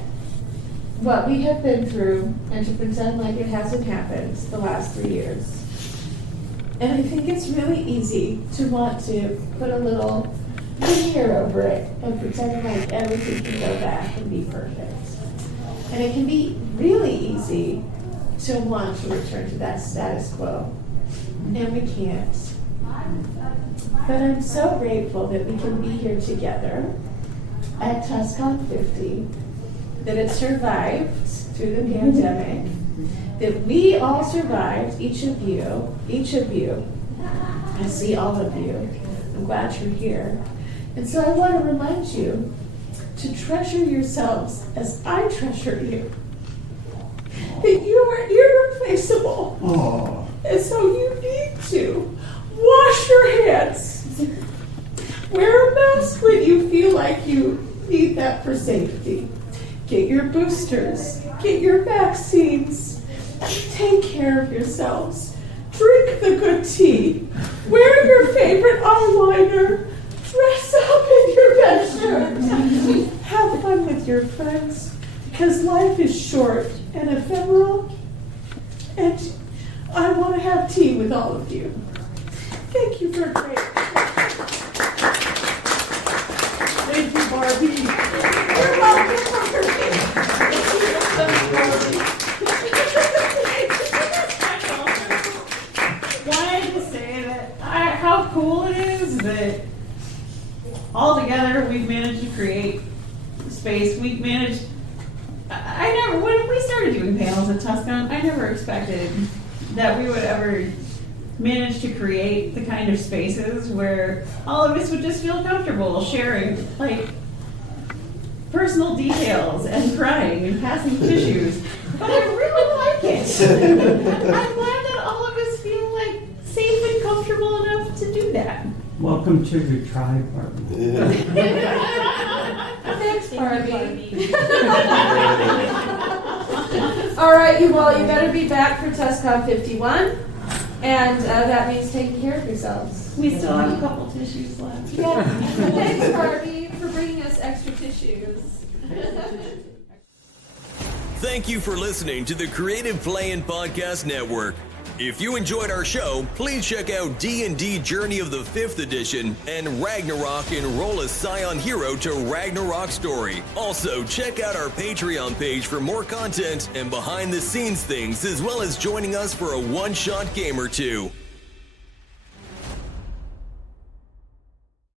what we have been through and to pretend like it hasn't happened the last 3 years. And I think it's really easy to want to put a little veneer over it and pretend like everything can go back and be perfect. And it can be really easy to want to return to that status quo. And we can't. But I'm so grateful that we can be here together at TusCon 50, that it survived through the pandemic, that we all survived, each of you, I see all of you, I'm glad you're here. And so I want to remind you to treasure yourselves as I treasure you, that you are irreplaceable. Oh. And so you need to wash your hands, wear a mask when you feel like you need that for safety. Get your boosters, get your vaccines, take care of yourselves, drink the good tea, wear your favorite eyeliner, dress up in your best shirt, have fun with your friends, because life is short and ephemeral, and I want to have tea with all of you. Thank you for a great. Thank you, Barbie. You're welcome, Barbie. Wanted to say that how cool it is that all together we've managed to create space. We've managed. When we started doing panels at TusCon, I never expected that we would ever manage to create the kind of spaces where all of us would just feel comfortable sharing like personal details and crying and passing tissues. But I really like it. I'm glad that all of us feel like safe and comfortable enough to do that. Welcome to your tribe, Barbie. Thanks, Barbie. All right, you all, you better be back for TusCon 51. And that means taking care of yourselves. We still have a couple tissues left. Yeah. Thanks, Barbie, for bringing us extra tissues. Thank you for listening to the Creative Play-In Podcast Network. If you enjoyed our show, please check out D&D Journey of the 5th Edition and Ragnarok Enroll a Scion Hero to Ragnarok Story. Also, check out our Patreon page for more content and behind-the-scenes things, as well as joining us for a one-shot game or two.